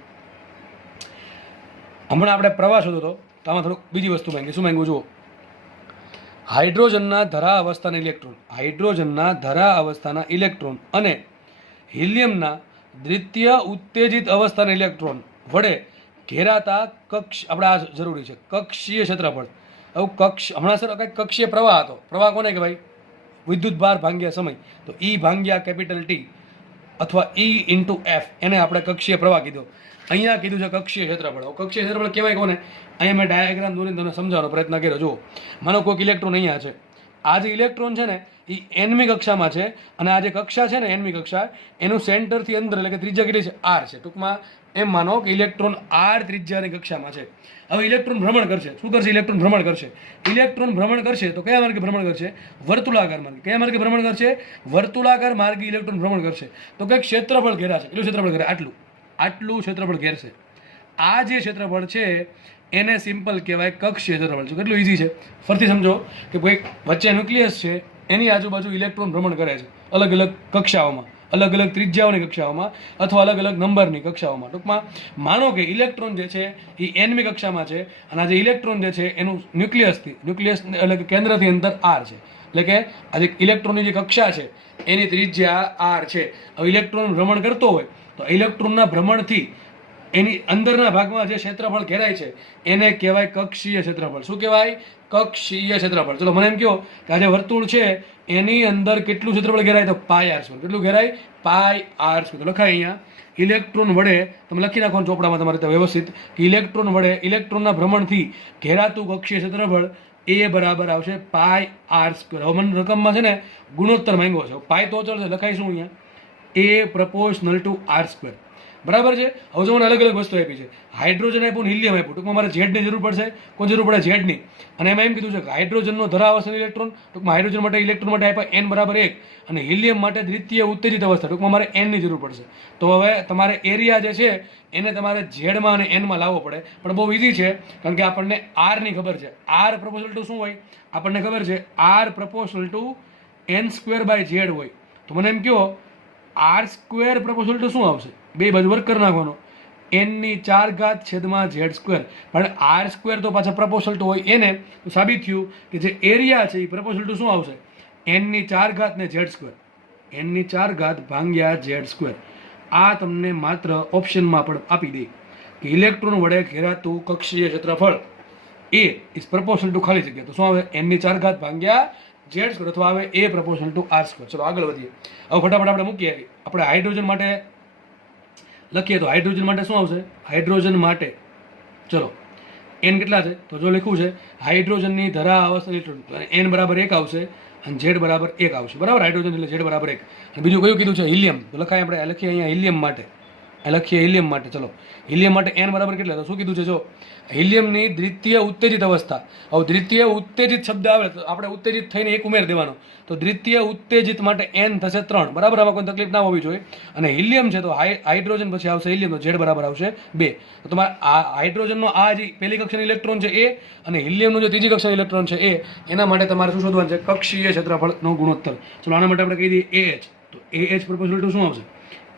હમણાં આપણે પ્રવાહ શોધો તો આમાં થોડુંક બીજી વસ્તુ માંગી. શું માંગ્યું જુઓ. હાઇડ્રોજનના ધરા અવસ્થાના ઇલેક્ટ્રોન, હાઇડ્રોજનના ધરા અવસ્થાના ઇલેક્ટ્રોન અને હિલિયમના દ્વિતીય ઉત્તેજિત અવસ્થાના ઇલેક્ટ્રોન વડે ઘેરાતા કક્ષ, આપણે આ જરૂરી છે, કક્ષીય ક્ષેત્રફળ. હવે હમણાં સર કંઈક કક્ષીય પ્રવાહ હતો. પ્રવાહ કોને કહેવાય? વિદ્યુત ભાર ભાંગ્યા સમય. તો E ભાંગ્યા કેપિટલ T અથવા E ઇન્ટુ F, એને આપણે કક્ષીય પ્રવાહ કીધો. અહીંયા કીધું છે કક્ષીય ક્ષેત્રફળ. કક્ષીય ક્ષેત્રફળ કહેવાય કોને? અહીંયા મેં ડાયાગ્રામ દોરીને તમને સમજાવવાનો પ્રયત્ન કર્યો. જુઓ, માનો કોઈક ઇલેક્ટ્રોન અહીંયા છે. આ જે ઇલેક્ટ્રોન છે ને એ nમી કક્ષામાં છે, અને આ જે કક્ષા છે ને nમી કક્ષા, એનું સેન્ટરથી અંદર, એટલે કે ત્રિજ્યા કેટલી છે? R છે. ટૂંકમાં એમ માનો કે ઇલેક્ટ્રોન R ત્રિજ્યાની કક્ષામાં છે. હવે ઇલેક્ટ્રોન ભ્રમણ કરશે. શું કરશે? ઇલેક્ટ્રોન ભ્રમણ કરશે. ઇલેક્ટ્રોન ભ્રમણ કરશે તો કયા માર્ગે ભ્રમણ કરશે? વર્તુળાકાર માર્ગે. કયા માર્ગે ભ્રમણ કરશે? વર્તુળાકાર માર્ગે ઇલેક્ટ્રોન ભ્રમણ કરશે. તો કંઈક ક્ષેત્રફળ ઘેરાશે. કેટલું ક્ષેત્રફળ ઘેરે? આટલું ક્ષેત્રફળ ઘેરશે. આ જે ક્ષેત્રફળ છે એને સિમ્પલ કહેવાય કક્ષીય ક્ષેત્રફળ છે. કેટલું ઇઝી છે. ફરીથી સમજો કે ભાઈ વચ્ચે ન્યુક્લિયસ છે, એની આજુબાજુ ઇલેક્ટ્રોન ભ્રમણ કરે છે અલગ અલગ કક્ષાઓમાં, અલગ અલગ ત્રિજ્યાઓની કક્ષાઓમાં અથવા અલગ અલગ નંબરની કક્ષાઓમાં. ટૂંકમાં માનો કે ઇલેક્ટ્રોન જે છે એ nમી કક્ષામાં છે, અને આ જે ઇલેક્ટ્રોન જે છે એનું ન્યુક્લિયસ એટલે કે કેન્દ્રથી અંતર R છે. એટલે કે આ જે ઇલેક્ટ્રોનની જે કક્ષા છે એની ત્રિજ્યા R છે. હવે ઇલેક્ટ્રોન ભ્રમણ કરતો હોય તો ઇલેક્ટ્રોનના ભ્રમણથી એની અંદરના ભાગમાં જે ક્ષેત્રફળ ઘેરાય છે એને કહેવાય કક્ષીય ક્ષેત્રફળ. શું કહેવાય? કક્ષીય ક્ષેત્રફળ. ચલો મને એમ કહો કે આ જે વર્તુળ છે એની અંદર કેટલું ક્ષેત્રફળ ઘેરાય? તો πr². કેટલું ઘેરાય? πr². તો લખાય અહીંયા ઇલેક્ટ્રોન વડે, તમે લખી નાખો ચોપડામાં તમારે ત્યાં વ્યવસ્થિત, કે ઇલેક્ટ્રોન વડે ઇલેક્ટ્રોનના ભ્રમણથી ઘેરાતું કક્ષીય ક્ષેત્રફળ એ બરાબર આવશે πr². હવે મને રકમમાં છે ને ગુણોત્તર માંગ્યો છે. પાય તો અચળ છે, લખાઈશું અહીંયા A proportional to R². બરાબર છે. હવે જો મને અલગ અલગ વસ્તુ આપી છે, હાઇડ્રોજન આપ્યું ને હિલિયમ આપ્યું. ટૂંકમાં મારે ઝેડની જરૂર પડશે. કોણ જરૂર પડે? ઝેડની. અને એમાં એમ કીધું છે કે હાઇડ્રોજનનો ધરાવસ્થાનો ઇલેક્ટ્રોન, ટૂંકમાં હાઇડ્રોજન માટે ઇલેક્ટ્રોન માટે આપ્યા n બરાબર 1 અને હિલિયમ માટે દ્વિતીય ઉત્તેજિત અવસ્થા, ટૂંકમાં મારે n ની જરૂર પડશે. તો હવે તમારે એરિયા જે છે એને તમારે ઝેડમાં અને એનમાં લાવવો પડે. પણ બહુ ઇઝી છે, કારણ કે આપણને આર ની ખબર છે. આર પ્રપોઝલ ટુ શું હોય આપણને ખબર છે, આર પ્રપોઝલ ટુ n²/z હોય. તો મને એમ કહો r² પ્રપોઝલ ટુ શું આવશે? બે બાજુ વર્ક કરી નાખવાનો, n⁴ પણ r² તો પાછા પ્રપોઝલ ટુ હોય એને. તો સાબિત થયું કે જે એરિયા છે એ પ્રપોઝલ ટુ શું આવશે? n⁴ ને z², n⁴ ભાગ્યા z². આ તમને માત્ર ઓપ્શનમાં પણ આપી દે કે ઇલેક્ટ્રોન વડે ઘેરાતું કક્ષીય ક્ષેત્રફળ એ ઇઝ પ્રપોઝલ ટુ ખાલી જગ્યા. તો શું આવે? n⁴ ભાગ્યા z² અથવા આવે a પ્રપોઝલ ટુ r². ચલો આગળ વધીએ. હવે ફટાફટ આપણે મૂકીએ. આપણે હાઇડ્રોજન માટે લખીએ તો હાઇડ્રોજન માટે શું આવશે? હાઇડ્રોજન માટે ચલો n કેટલા છે? તો જો લખ્યું છે હાઇડ્રોજનની ધરા અવસ્થા ઇલેક્ટ્રોન, n બરાબર 1 આવશે અને z બરાબર 1 આવશે. બરાબર, હાઇડ્રોજન એટલે z બરાબર 1. અને બીજું કયું કીધું છે? હિલિયમ. તો લખાય આપણે લખીએ અહીંયા હિલિયમ માટે, લખીએ હિલિયમ માટે. ચલો હિલિયમ માટે n બરાબર કેટલા? તો શું કીધું છે? જો હિલિયમની દ્વિતીય ઉત્તેજિત અવસ્થા. હવે દ્વિતીય ઉત્તેજિત શબ્દ આવે તો આપણે ઉત્તેજિત થઈને એક ઉમેર દેવાનો. તો દ્વિતીય ઉત્તેજિત માટે n થશે 3. બરાબર, આમાં કોઈ તકલીફ ના હોવી જોઈએ. અને હિલિયમ છે તો હાઇડ્રોજન પછી આવશે હિલિયમ, તો z બરાબર આવશે 2. તો તમારે આ હાઇડ્રોજનનો આ જે પહેલી કક્ષાનો ઇલેક્ટ્રોન છે એ અને હિલિયમનો જે ત્રીજી કક્ષાનો ઇલેક્ટ્રોન છે એ, એના માટે તમારે શું શોધવાનું છે? કક્ષીય ક્ષેત્રફળનો ગુણોત્તર. ચલો આના માટે આપણે કહી દઈએ ah. તો ah પ્રપોઝલ ટુ શું આવશે?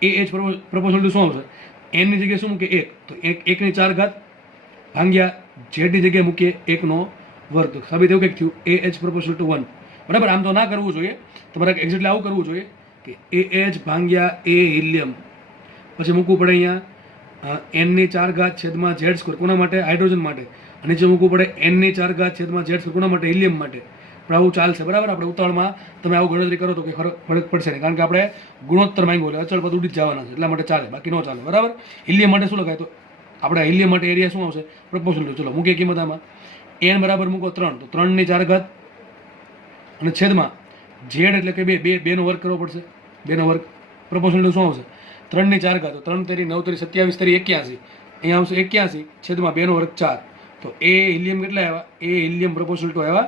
ah પ્રપોઝલ ટુ શું આવશે? n ની જગ્યાએ શું મૂકીએ? 1. તો 1⁴ ભાગ્યા z ની જગ્યાએ મૂકીએ 1² તો સાબિત એવું કંઈક થયું ah પ્રપોઝલ ટુ 1. બરાબર, આમ તો ના કરવું જોઈએ, તમારે એક્ઝેક્ટલી આવું કરવું જોઈએ કે ah ભાગ્યા a હિલિયમ, પછી મૂકવું પડે અહીંયા n⁴ કોના માટે? હાઇડ્રોજન માટે. અને નીચે મૂકવું પડે n⁴ કોના માટે? હિલિયમ માટે. પણ આવું ચાલશે. બરાબર, આપણે ઉતાવળમાં તમે આવું ગણતરી કરો તો કે ફરક પડશે નહીં, કારણ કે આપણે ગુણોત્તર માંગ્યો એટલે અચળ પદ ઉડી જ જવાના છે, એટલા માટે ચાલે, બાકી ન ચાલે. બરાબર, હિલિયમ માટે શું લખાય? તો આપણે હિલિયમ માટે એરિયા શું આવશે? Proportional to. ચલો મૂકીએ કિંમત આમાં. n બરાબર મૂકો 3, તો 3⁴ અને છેદમાં z એટલે કે 2 નો વર્ગ કરવો પડશે. 2 નો વર્ગ. પ્રપોઝલ ટુ શું આવશે? 3⁴ તો 3 તેરી 9 તેરી 27 તેરી 81. અહીંયા આવશે 81 છેદમાં 2 નો વર્ગ 4. તો એ હિલિયમ કેટલા આવ્યા? એ હિલિયમ પ્રપોઝલ ટુ આવ્યા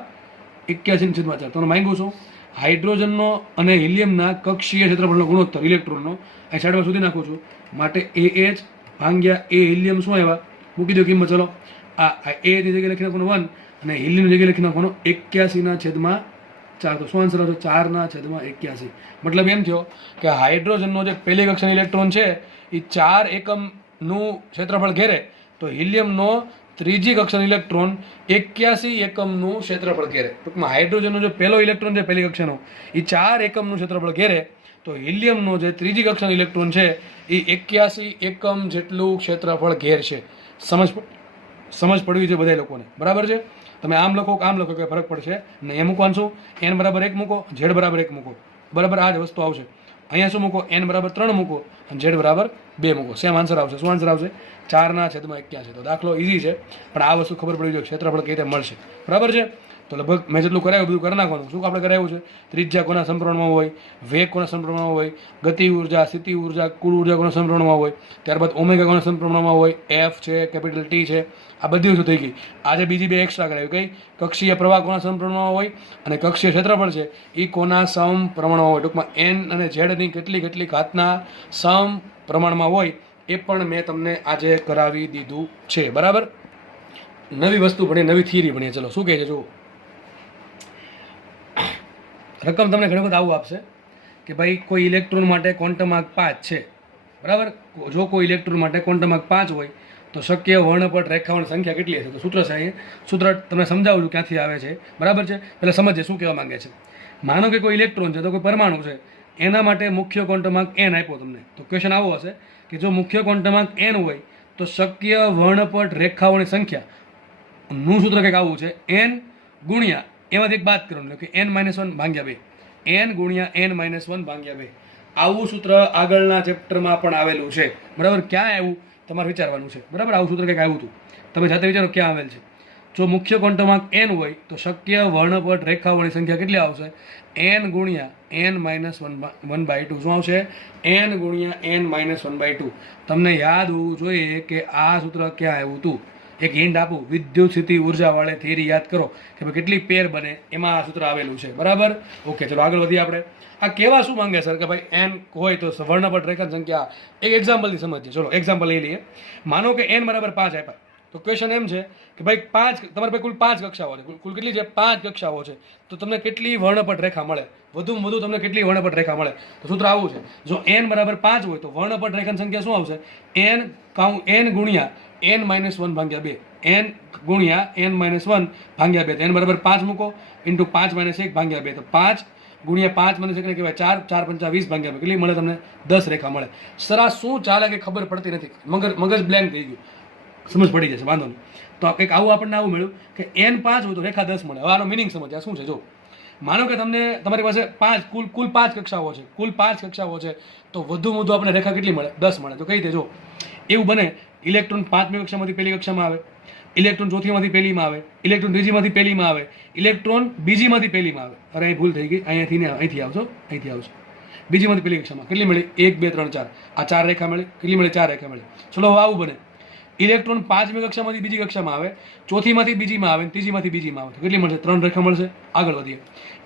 81/4. તમને માંગ્યું છું હાઇડ્રોજનનો અને હિલિયમના કક્ષીય ક્ષેત્રફળનો ગુણોત્તર ઇલેક્ટ્રોનનો અહીં સાઈડમાં સુધી નાખું છું. માટે ah ભાગ્યા a હિલિયમ શું આવ્યા? મૂકી દો કિંમત. ચલો આ a ની જગ્યાએ લખી નાખવાનું 1 અને હિલિયમની જગ્યાએ લખી નાખવાનું 81/4. તો શું આન્સર આવશે? 4/81. મતલબ એમ થયો કે હાઇડ્રોજનનો જે પહેલી કક્ષાનો ઇલેક્ટ્રોન છે એ 4 એકમનું ક્ષેત્રફળ ઘેરે, તો હિલિયમનો ત્રીજી કક્ષાનો ઇલેક્ટ્રોન 81 એકમનું ક્ષેત્રફળ ઘેરે. ટૂંકમાં હાઇડ્રોજનનો જે પહેલો ઇલેક્ટ્રોન છે પહેલી કક્ષાનો એ 4 એકમનું ક્ષેત્રફળ ઘેરે, તો હિલિયમનો જે ત્રીજી કક્ષાનો ઇલેક્ટ્રોન છે એ 81 એકમ જેટલું ક્ષેત્રફળ ઘેર છે. સમજ પડવી છે બધા લોકોને. બરાબર છે? તમે આમ લખો કે આમ લખો કે ફરક પડશે ને. એ મૂકવાનું શું? n બરાબર 1 મૂકો, z બરાબર 1 મૂકો. બરાબર, આ જ વસ્તુ આવશે. અહીંયા શું મૂકો? n બરાબર 3 મૂકો અને z બરાબર 2 મૂકો. સેમ આન્સર આવશે. શું આન્સર આવશે? 4/81. તો દાખલો ઇઝી છે, પણ આ વસ્તુ ખબર પડી જોઈએ ક્ષેત્રફળ કઈ રીતે મળશે. બરાબર છે? તો લગભગ મેં જેટલું કરાવ્યું બધું કરી નાખવાનું. શું આપણે કરાવ્યું છે? ત્રિજ્યા કોના સમપ્રમાણમાં હોય, વેગ કોના સમપ્રમાણમાં હોય, ગતિ ઉર્જા, સ્થિતિ ઉર્જા, કુલ ઉર્જા કોના સમપ્રમાણમાં હોય, ત્યારબાદ ઓમેગા કોના સમપ્રમાણમાં હોય, f છે, કેપિટલ T છે. આ બધી વસ્તુ થઈ ગઈ. આજે બીજી 2 એક્સ્ટ્રા કરાવી. કઈ? કક્ષીય પ્રવાહ કોના સમપ્રમાણમાં હોય અને કક્ષીય ક્ષેત્રફળ છે એ કોના સમપ્રમાણમાં હોય. ટૂંકમાં n અને z ની કેટલી ઘાતના સમપ્રમાણમાં હોય એ પણ મેં તમને આજે કરાવી દીધું છે. બરાબર, નવી વસ્તુ ભણીએ, નવી થિયરી ભણીએ. ચલો શું કહે છે? જુઓ, રકમ તમને ઘણી વખત આવું આપશે કે ભાઈ કોઈ ઇલેક્ટ્રોન માટે ક્વોન્ટમ આંક 5 છે. બરાબર, જો કોઈ ઇલેક્ટ્રોન માટે ક્વોન્ટમ આંક 5 હોય તો શક્ય વર્ણપટ રેખાઓની સંખ્યા કેટલી હશે? તો સૂત્ર છે અહીં. સૂત્ર તમને સમજાવું છું ક્યાંથી આવે છે. બરાબર છે? પહેલાં સમજીએ શું કહેવા માંગે છે. માનો કે કોઈ ઇલેક્ટ્રોન છે, તો કોઈ પરમાણુ છે, એના માટે મુખ્ય ક્વોન્ટમ આંક n આપ્યો તમને. તો ક્વેશ્ચન આવો હશે કે જો મુખ્ય ક્વોન્ટમ આંક n હોય તો શક્ય વર્ણપટ રેખાઓની સંખ્યાનું સૂત્ર કંઈક આવું છે, n ગુણ્યા એમાંથી એક બાદ કરવાનું કે n-1/2, n ગુણ્યા n-1/2. આવું સૂત્ર આગળના ચેપ્ટરમાં પણ આવેલું છે. બરાબર, ક્યાં આવ્યું તમારે વિચારવાનું છે. બરાબર, આવું સૂત્ર કંઈક આવ્યું હતું, તમે જાતે વિચારો ક્યાં આવેલ છે. જો મુખ્ય ક્વોન્ટમાંક n હોય તો શક્ય વર્ણપટ રેખાઓની સંખ્યા કેટલી આવશે? n ગુણ્યા n minus one by two. શું આવશે? n ગુણ્યા n minus one by two. તમને યાદ હોવું જોઈએ કે આ સૂત્ર ક્યાં આવ્યું હતું. એક હિન્ટ આપું, વિદ્યુત સ્થિતિ ઉર્જાવાળી થિયરી યાદ કરો કે ભાઈ કેટલી પેર બને એમાં આ સૂત્ર આવેલું છે. બરાબર? ઓકે, ચલો આગળ વધીએ આપણે. આ કેવા શું માંગે સર કે ભાઈ n હોય તો વર્ણપટ રેખાની સંખ્યા. એક એક્ઝામ્પલથી સમજીએ. ચલો એક્ઝામ્પલ લઈ લઈએ. માનો કે n બરાબર 5 આપ્યા તો ક્વેશ્ચન એમ છે કે ભાઈ 5 તમારી પાસે કુલ 5 કક્ષાઓ છે. કુલ કેટલી છે? 5 કક્ષાઓ છે. તો તમને કેટલી વર્ણપટ રેખા મળે? વધુમાં વધુ તમને કેટલી વર્ણપટ રેખા મળે? તો સૂત્ર આવું છે. જો n બરાબર 5 હોય તો વર્ણપટ રેખાની સંખ્યા શું આવશે? n ગુણ્યા n માઇનસ 1 ભાગ્યા 2. n ગુણ્યા n માઇનસ 1 ભાગ્યા 2. તો n બરાબર 5 મૂકો ઇન્ટુ 5 માઇનસ 1 ભાગ્યા 2. તો 5 ગુણ્યા 5 માઇનસ 1 કહેવાય 4. 4 પંચા 20 ભાગ્યા 2 કેટલી મળે તમને? 10 રેખા મળે. સર આ શું ચાલે કે ખબર પડતી નથી. મગજ બ્લેન્ક થઈ ગયું. સમજ પડી જશે, વાંધો નહીં. તો કંઈક આવું આપણને આવું મળ્યું કે n 5 હોય તો રેખા 10 મળે. હવે આનો મિનિંગ સમજ. આ શું છે? જો માનો કે તમને તમારી પાસે 5 કુલ 5 કક્ષાઓ છે. કુલ 5 કક્ષાઓ છે તો વધુમાં વધુ આપણે રેખા કેટલી મળે? 10 મળે. તો કઈ રીતે? જો એવું બને, ઇલેક્ટ્રોન 5મી કક્ષામાંથી પહેલી કક્ષામાં આવે, ઇલેક્ટ્રોન ચોથીમાંથી પહેલીમાં આવે, ઇલેક્ટ્રોન ત્રીજીમાંથી પહેલીમાં આવે, ઇલેક્ટ્રોન બીજીમાંથી પહેલીમાં આવે. અરે અહીં ભૂલ થઈ ગઈ, અહીંથી આવશો, અહીંથી આવશો. બીજીમાંથી પહેલી કક્ષામાં કેટલી મળી? 1 2 3 4. આ 4 રેખા મળી. કેટલી મળી? 4 રેખા મળી. ચલો હવે આવું બને, ઇલેક્ટ્રોન 5મી કક્ષામાંથી બીજી કક્ષામાં આવે, ચોથીમાંથી બીજીમાં આવે, ત્રીજીમાંથી બીજીમાં આવે. તો કેટલી મળશે? 3 રેખા મળશે. આગળ વધીએ.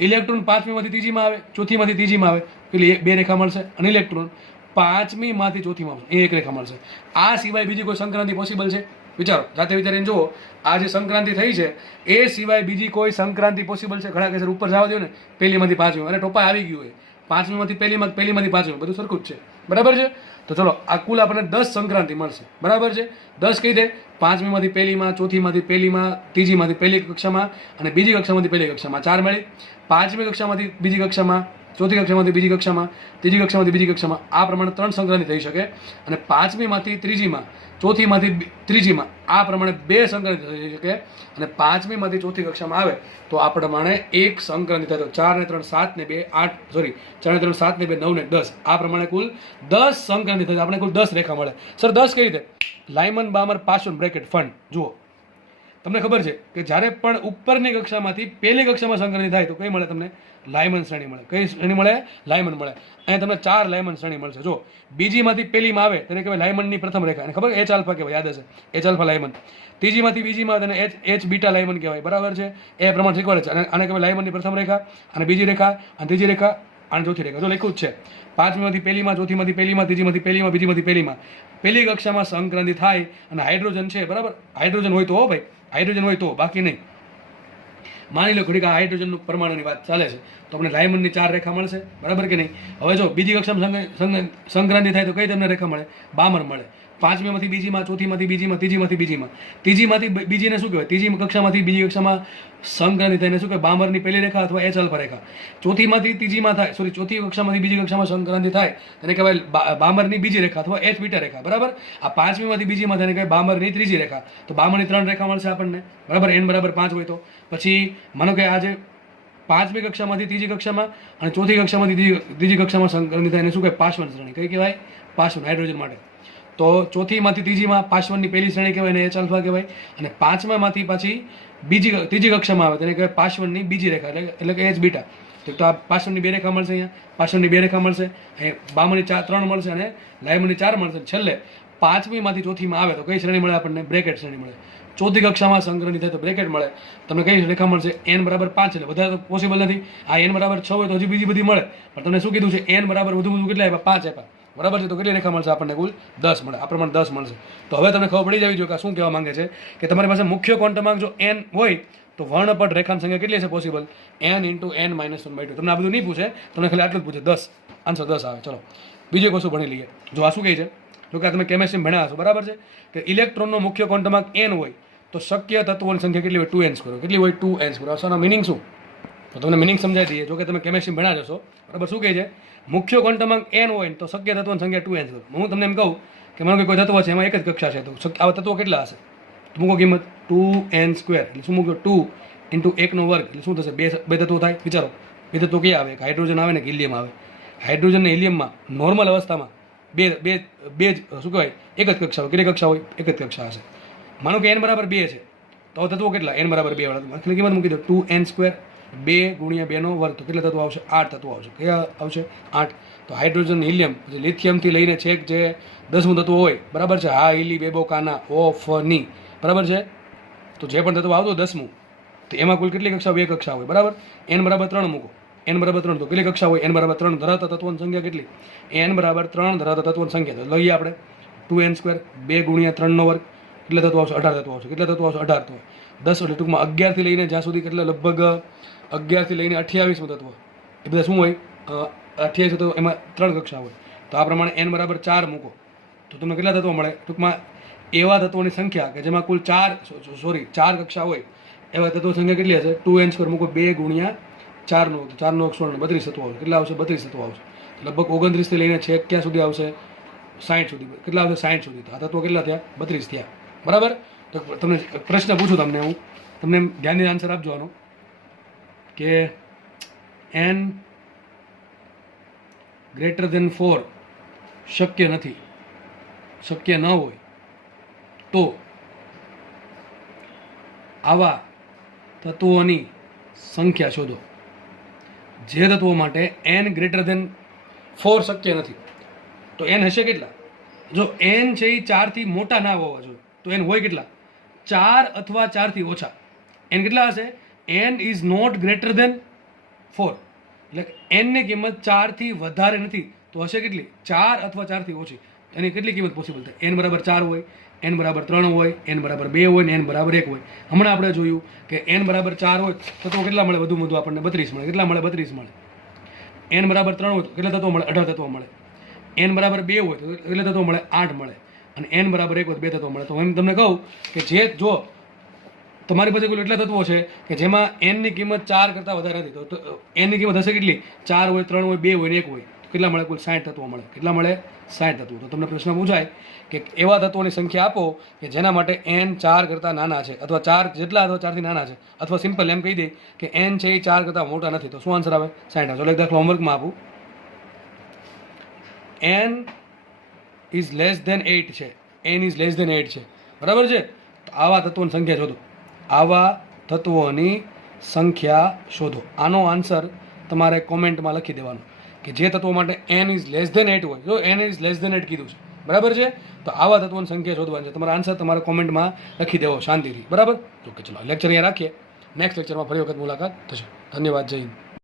ઇલેક્ટ્રોન 5મીમાંથી ત્રીજીમાં આવે, ચોથીમાંથી ત્રીજીમાં આવે, કેટલી 2 રેખા મળશે. અને ઇલેક્ટ્રોન 5મીમાંથી ચોથીમાં આવે, 1 રેખા મળશે. આ સિવાય બીજી કોઈ સંક્રાંતિ પોસિબલ છે? વિચારો, જાતે વિચારીને જુઓ. આ જે સંક્રાંતિ થઈ છે એ સિવાય બીજી કોઈ સંક્રાંતિ પોસિબલ છે? ઘણા કેસર ઉપર જવા દો ને, પહેલીમાંથી 5મી, અને ટોપા આવી ગયું હોય 5મીમાંથી પહેલીમાં, પહેલીમાંથી 5મી, બધું સરખું જ છે. બરાબર છે? તો ચલો આ કુલ આપણને 10 સંક્રાંતિ મળશે. બરાબર છે? 10 કઈ દે? 5મીમાંથી પહેલીમાં, ચોથીમાંથી પહેલીમાં, ત્રીજીમાંથી પહેલી કક્ષામાં અને બીજી કક્ષામાંથી પહેલી કક્ષામાં 4 મળી. 5મી કક્ષામાંથી બીજી કક્ષામાં, ચોથી કક્ષામાંથી બીજી કક્ષામાં, ત્રીજી કક્ષામાંથી બીજી કક્ષામાં, આ પ્રમાણે 3 સંક્રાંતિ થઈ શકે. અને 5મીમાંથી ત્રીજીમાં, ચોથીમાંથી ત્રીજીમાં આ પ્રમાણે 2 સંક્રાંતિ થઈ શકે. અને 5મીમાંથી ચોથી કક્ષામાં આવે તો આ પ્રમાણે 1 સંક્રાંતિ થાય. તો 4 ને 3 7 ને 2 8, સોરી 4 ને 3 7 ને 2 9 ને 10. આ પ્રમાણે કુલ 10 સંક્રાંતિ થાય. આપણે કુલ 10 રેખા મળે. સર 10 કઈ રીતે? લાયમન બામર પાસોન બ્રેકેટ ફંડ. જુઓ, તમને ખબર છે કે જ્યારે પણ ઉપરની કક્ષામાંથી પહેલી કક્ષામાં સંક્રાંતિ થાય તો કઈ મળે તમને? લાયમન શ્રેણી મળે. કઈ શ્રેણી મળે? લાયમન મળે. અહીંયા તમને 4 લાયમન શ્રેણી મળશે. જો બીજીમાંથી પહેલીમાં આવે તેને કહેવાય લાયમનની પ્રથમ રેખા. અને ખબર H આલ્ફા કહેવાય, યાદ હશે, H આલ્ફા લાયમન. ત્રીજીમાંથી બીજીમાં તેને H બીટા લાયમન કહેવાય. બરાબર છે? એ પ્રમાણે શીખવાડે છે. અને આને કહેવાય લાયમનની પ્રથમ રેખા, અને બીજી રેખા, અને ત્રીજી રેખા, અને ચોથી રેખા. જો લખ્યું જ છે. 5મીમાંથી પહેલીમાં, ચોથીમાંથી પહેલીમાં, ત્રીજીમાંથી પહેલીમાં, બીજીમાંથી પહેલીમાં પહેલી કક્ષામાં સંક્રાંતિ થાય. અને હાઇડ્રોજન છે, બરાબર? હાઇડ્રોજન હોય તો હો ભાઈ, હાઇડ્રોજન હોય તો, બાકી નહીં. માની લો ઘડીક આ હાઇડ્રોજનનું પરમાણુની વાત ચાલે છે તો આપણે લાયમનની 4 રેખા મળશે. બરાબર કે નહીં? હવે જો બીજી કક્ષામાં સંક્રાંતિ થાય તો કઈ તમને રેખા મળે? બામર મળે. 5મીમાંથી બીજીમાં, ચોથીમાંથી બીજીમાં, ત્રીજીમાંથી બીજીમાં, ત્રીજીમાંથી બીજીને શું કહેવાય? ત્રીજી કક્ષામાંથી બીજી કક્ષામાં સંક્રાંતિ થઈને શું કહેવાય? બામરની પહેલી રેખા અથવા H આલ્ફા રેખા. ચોથીમાંથી ત્રીજીમાં થાય, સોરી ચોથી કક્ષામાંથી બીજી કક્ષામાં સંક્રાંતિ થાય તેને કહેવાય બામરની બીજી રેખા અથવા H બીટા રેખા. બરાબર? આ 5મીમાંથી બીજીમાં તેને કહેવાય બામરની ત્રીજી રેખા. તો બામરની 3 રેખા મળશે આપણને. બરાબર? n બરાબર 5 હોય તો. પછી માનો કે આજે 5મી કક્ષામાંથી ત્રીજી કક્ષામાં અને ચોથી કક્ષામાંથી ત્રીજી કક્ષામાં સંક્રાંતિ થાય એને શું કહેવાય? પાશ્વન શ્રેણી. કઈ કહેવાય? પાશ્વન, હાઇડ્રોજન માટે. તો ચોથીમાંથી ત્રીજીમાં પાશ્વનની પહેલી શ્રેણી કહેવાય ને H આલ્ફા કહેવાય. અને 5મામાંથી પાછી ત્રીજી કક્ષામાં આવે તેને કહેવાય પાશ્વનની બીજી રેખા, એટલે કે H બીટા. તો આ પાશ્વનની 2 રેખા મળશે. અહીંયા પાશ્વનની 2 રેખા મળશે. અહીંયા બામરની 3 મળશે અને લાયમનની 4 મળશે. છેલ્લે 5મીમાંથી ચોથીમાં આવે તો કઈ શ્રેણી મળે આપણને? બ્રેકેટ શ્રેણી મળે. ચોથી કક્ષામાં સંક્રાંતિ થાય તો બ્રેકેટ મળે. તમને કઈ રેખા મળશે? n બરાબર 5. એટલે વધારે તો પોસિબલ નથી. આ n બરાબર 6 હોય તો હજી બીજી બધી મળે. પણ તમને શું કીધું છે? n બરાબર વધુ કેટલા આપ્યા? 5 આપ્યા. બરાબર છે? તો કેટલી રેખા મળશે આપણને? કુલ 10 મળે. આ પ્રમાણે 10 મળશે. તો હવે તમને ખબર પડી જવી જોઈએ કે શું કહેવા માંગે છે કે તમારી પાસે મુખ્ય ક્વોન્ટમાંક જો n હોય તો વર્ણપટ રેખાની સંખ્યા કેટલી છે પોસિબલ? n × n - 1/2. તમને આ બધું નહીં પૂછે, તમને ખાલી આટલું જ પૂછે. 10 આન્સર 10 આવે. ચલો બીજું કશું ભણી લઈએ. જો આ શું કહે છે? જો કે તમે કેમેસ્ટ્રી ભણ્યા હશો. બરાબર છે? કે ઇલેક્ટ્રોનનો મુખ્ય ક્વોન્ટમાંક n હોય તો શક્ય તત્વોની સંખ્યા કેટલી હોય? 2n². કેટલી હોય? 2n². આનો મિનિંગ શું? તો તમને મિનિંગ સમજાવી દઈએ. જો કે તમે કેમેસ્ટ્રી ભણ્યા જશો. બરાબર? શું કહે છે? મુખ્ય ક્વોન્ટમાંક n હોય તો શક્ય તત્વોની સંખ્યા 2n². હું તમને એમ કહું કે માનો કે કોઈ તત્વ છે એમાં એક જ કક્ષા છે તો આવા તત્વો કેટલા હશે? તો મૂકો કિંમત 2n². એટલે શું મૂક્યો? 2 × 1² એટલે શું થશે? બે તત્વો થાય. વિચારો, બે તત્વો ક્યાં આવે? હાઇડ્રોજન આવે ને હિલિયમ આવે. હાઇડ્રોજન ને હિલિયમમાં નોર્મલ અવસ્થામાં બે શું કહેવાય? એક જ કક્ષા હોય. કેટલી કક્ષા હોય? એક જ કક્ષા હશે. માનો કે n બરાબર 2 છે તો તત્વો કેટલા n બરાબર 2 વાળા આખી કિંમત મૂકી દો 2n² 2 ગુણ્યા 2 નો વર્ગ તો કેટલા તત્વો આવશે 8 તત્વો આવશે કયા આવશે 8 તો હાઇડ્રોજન હિલિયમ પછી લિથિયમથી લઈને છેક જે 10મું તત્વ હોય બરાબર છે હા ઇલી બેબો કાના ઓફ ની બરાબર છે તો જે પણ તત્વ આવતો 10મું તો એમાં કુલ કેટલી કક્ષા 2 કક્ષા હોય બરાબર n બરાબર 3 મૂકો n બરાબર 3 તો કેટલી કક્ષા હોય n બરાબર 3 ધરાવતા તત્વોની સંખ્યા કેટલી n બરાબર 3 ધરાવતા તત્વોની સંખ્યા તો લઈએ આપણે 2n² 2 ગુણ્યા 3 નો વર્ગ કેટલા તત્વો આવશે 18 તત્વો આવશે કેટલા તત્વો આવશે 18 તત્વો 10 એટલે ટૂંકમાં 11 થી લઈને જ્યાં સુધી કેટલા લગભગ 11 થી લઈને 28 તત્વો એ બધા શું હોય 28 તો એમાં 3 કક્ષા હોય તો આ પ્રમાણે n બરાબર 4 મૂકો તો તમને કેટલા તત્વો મળે ટૂંકમાં એવા તત્વોની સંખ્યા કે જેમાં કુલ 4 કક્ષા હોય એવા તત્વો સંખ્યા કેટલી હશે 2n² મૂકો 2 ગુણ્યા 4 નો 4 નો 32 તત્વો આવશે કેટલા આવશે 32 તત્વો આવશે લગભગ 29 થી લઈને છેક ક્યાં સુધી આવશે 60 સુધી કેટલા આવશે 60 સુધી તો આ તત્વો કેટલા થયા 32 થયા બરાબર તો તમને પ્રશ્ન પૂછું તમને હું તમને ધ્યાનથી આન્સર આપજો આનો કે n ગ્રેટર ધેન 4 શક્ય નથી શક્ય ન હોય તો આવા તત્વોની સંખ્યા શોધો જે તત્વો માટે n ગ્રેટર ધેન 4 શક્ય નથી તો n હશે કેટલા જો n છે એ 4 થી મોટા ના હોવા જોઈએ તો n હોય કેટલા 4 અથવા 4 થી ઓછા n કેટલા હશે n is not greater than 4 એટલે n ની કિંમત 4 થી વધારે નથી તો હશે કેટલી 4 અથવા 4 થી ઓછી એની કેટલી કિંમત પોસિબલ થાય n બરાબર 4 હોય n બરાબર 3 હોય n બરાબર 2 હોય ને n બરાબર 1 હોય હમણાં આપણે જોયું કે n બરાબર 4 હોય તો કેટલા મળે વધુ આપણને 32 મળે કેટલા મળે 32 મળે n બરાબર 3 હોય તો કેટલા તત્વો મળે 18 તત્વો મળે n બરાબર 2 હોય તો કેટલા તત્વો મળે 8 મળે અને n બરાબર 1 હોય તો 2 તત્વો મળે તો હું તમને કહું કે જે જો તમારી પાસે કુલ એટલા તત્વો છે કે જેમાં n ની કિંમત 4 કરતાં વધારે નથી તો n ની કિંમત હશે કેટલી 4 હોય 3 હોય 2 હોય ને 1 હોય તો કેટલા મળે કુલ 60 તત્વો મળે કેટલા મળે 60 તત્વો તો તમને પ્રશ્ન પૂછાય કે એવા તત્વોની સંખ્યા આપો કે જેના માટે n 4 કરતાં નાના છે અથવા 4 જેટલા અથવા 4 થી નાના છે અથવા સિમ્પલ એમ કહી દે કે n છે એ 4 કરતાં મોટા નથી તો શું આન્સર આવે 60 આવે. ચલો એક દાખલો હોમવર્કમાં આપું n ઇઝ લેસ ધેન 8 છે n ઇઝ લેસ ધેન 8 છે બરાબર છે તો આવા તત્વોની સંખ્યા શોધો આવા તત્વોની સંખ્યા શોધો આનો આન્સર તમારે કોમેન્ટમાં લખી દેવાનો કે જે તત્વો માટે n ઇઝ લેસ ધેન 8 હોય જો n ઇઝ લેસ ધેન 8 કીધું છે બરાબર છે તો આવા તત્વોની સંખ્યા શોધવાની છે તમારો આન્સર તમારે કોમેન્ટમાં લખી દેવો શાંતિથી બરાબર ઓકે ચલો લેક્ચર અહીંયા રાખીએ નેક્સ્ટ લેક્ચરમાં ફરી વખત મુલાકાત થશે ધન્યવાદ જય હિન્દ.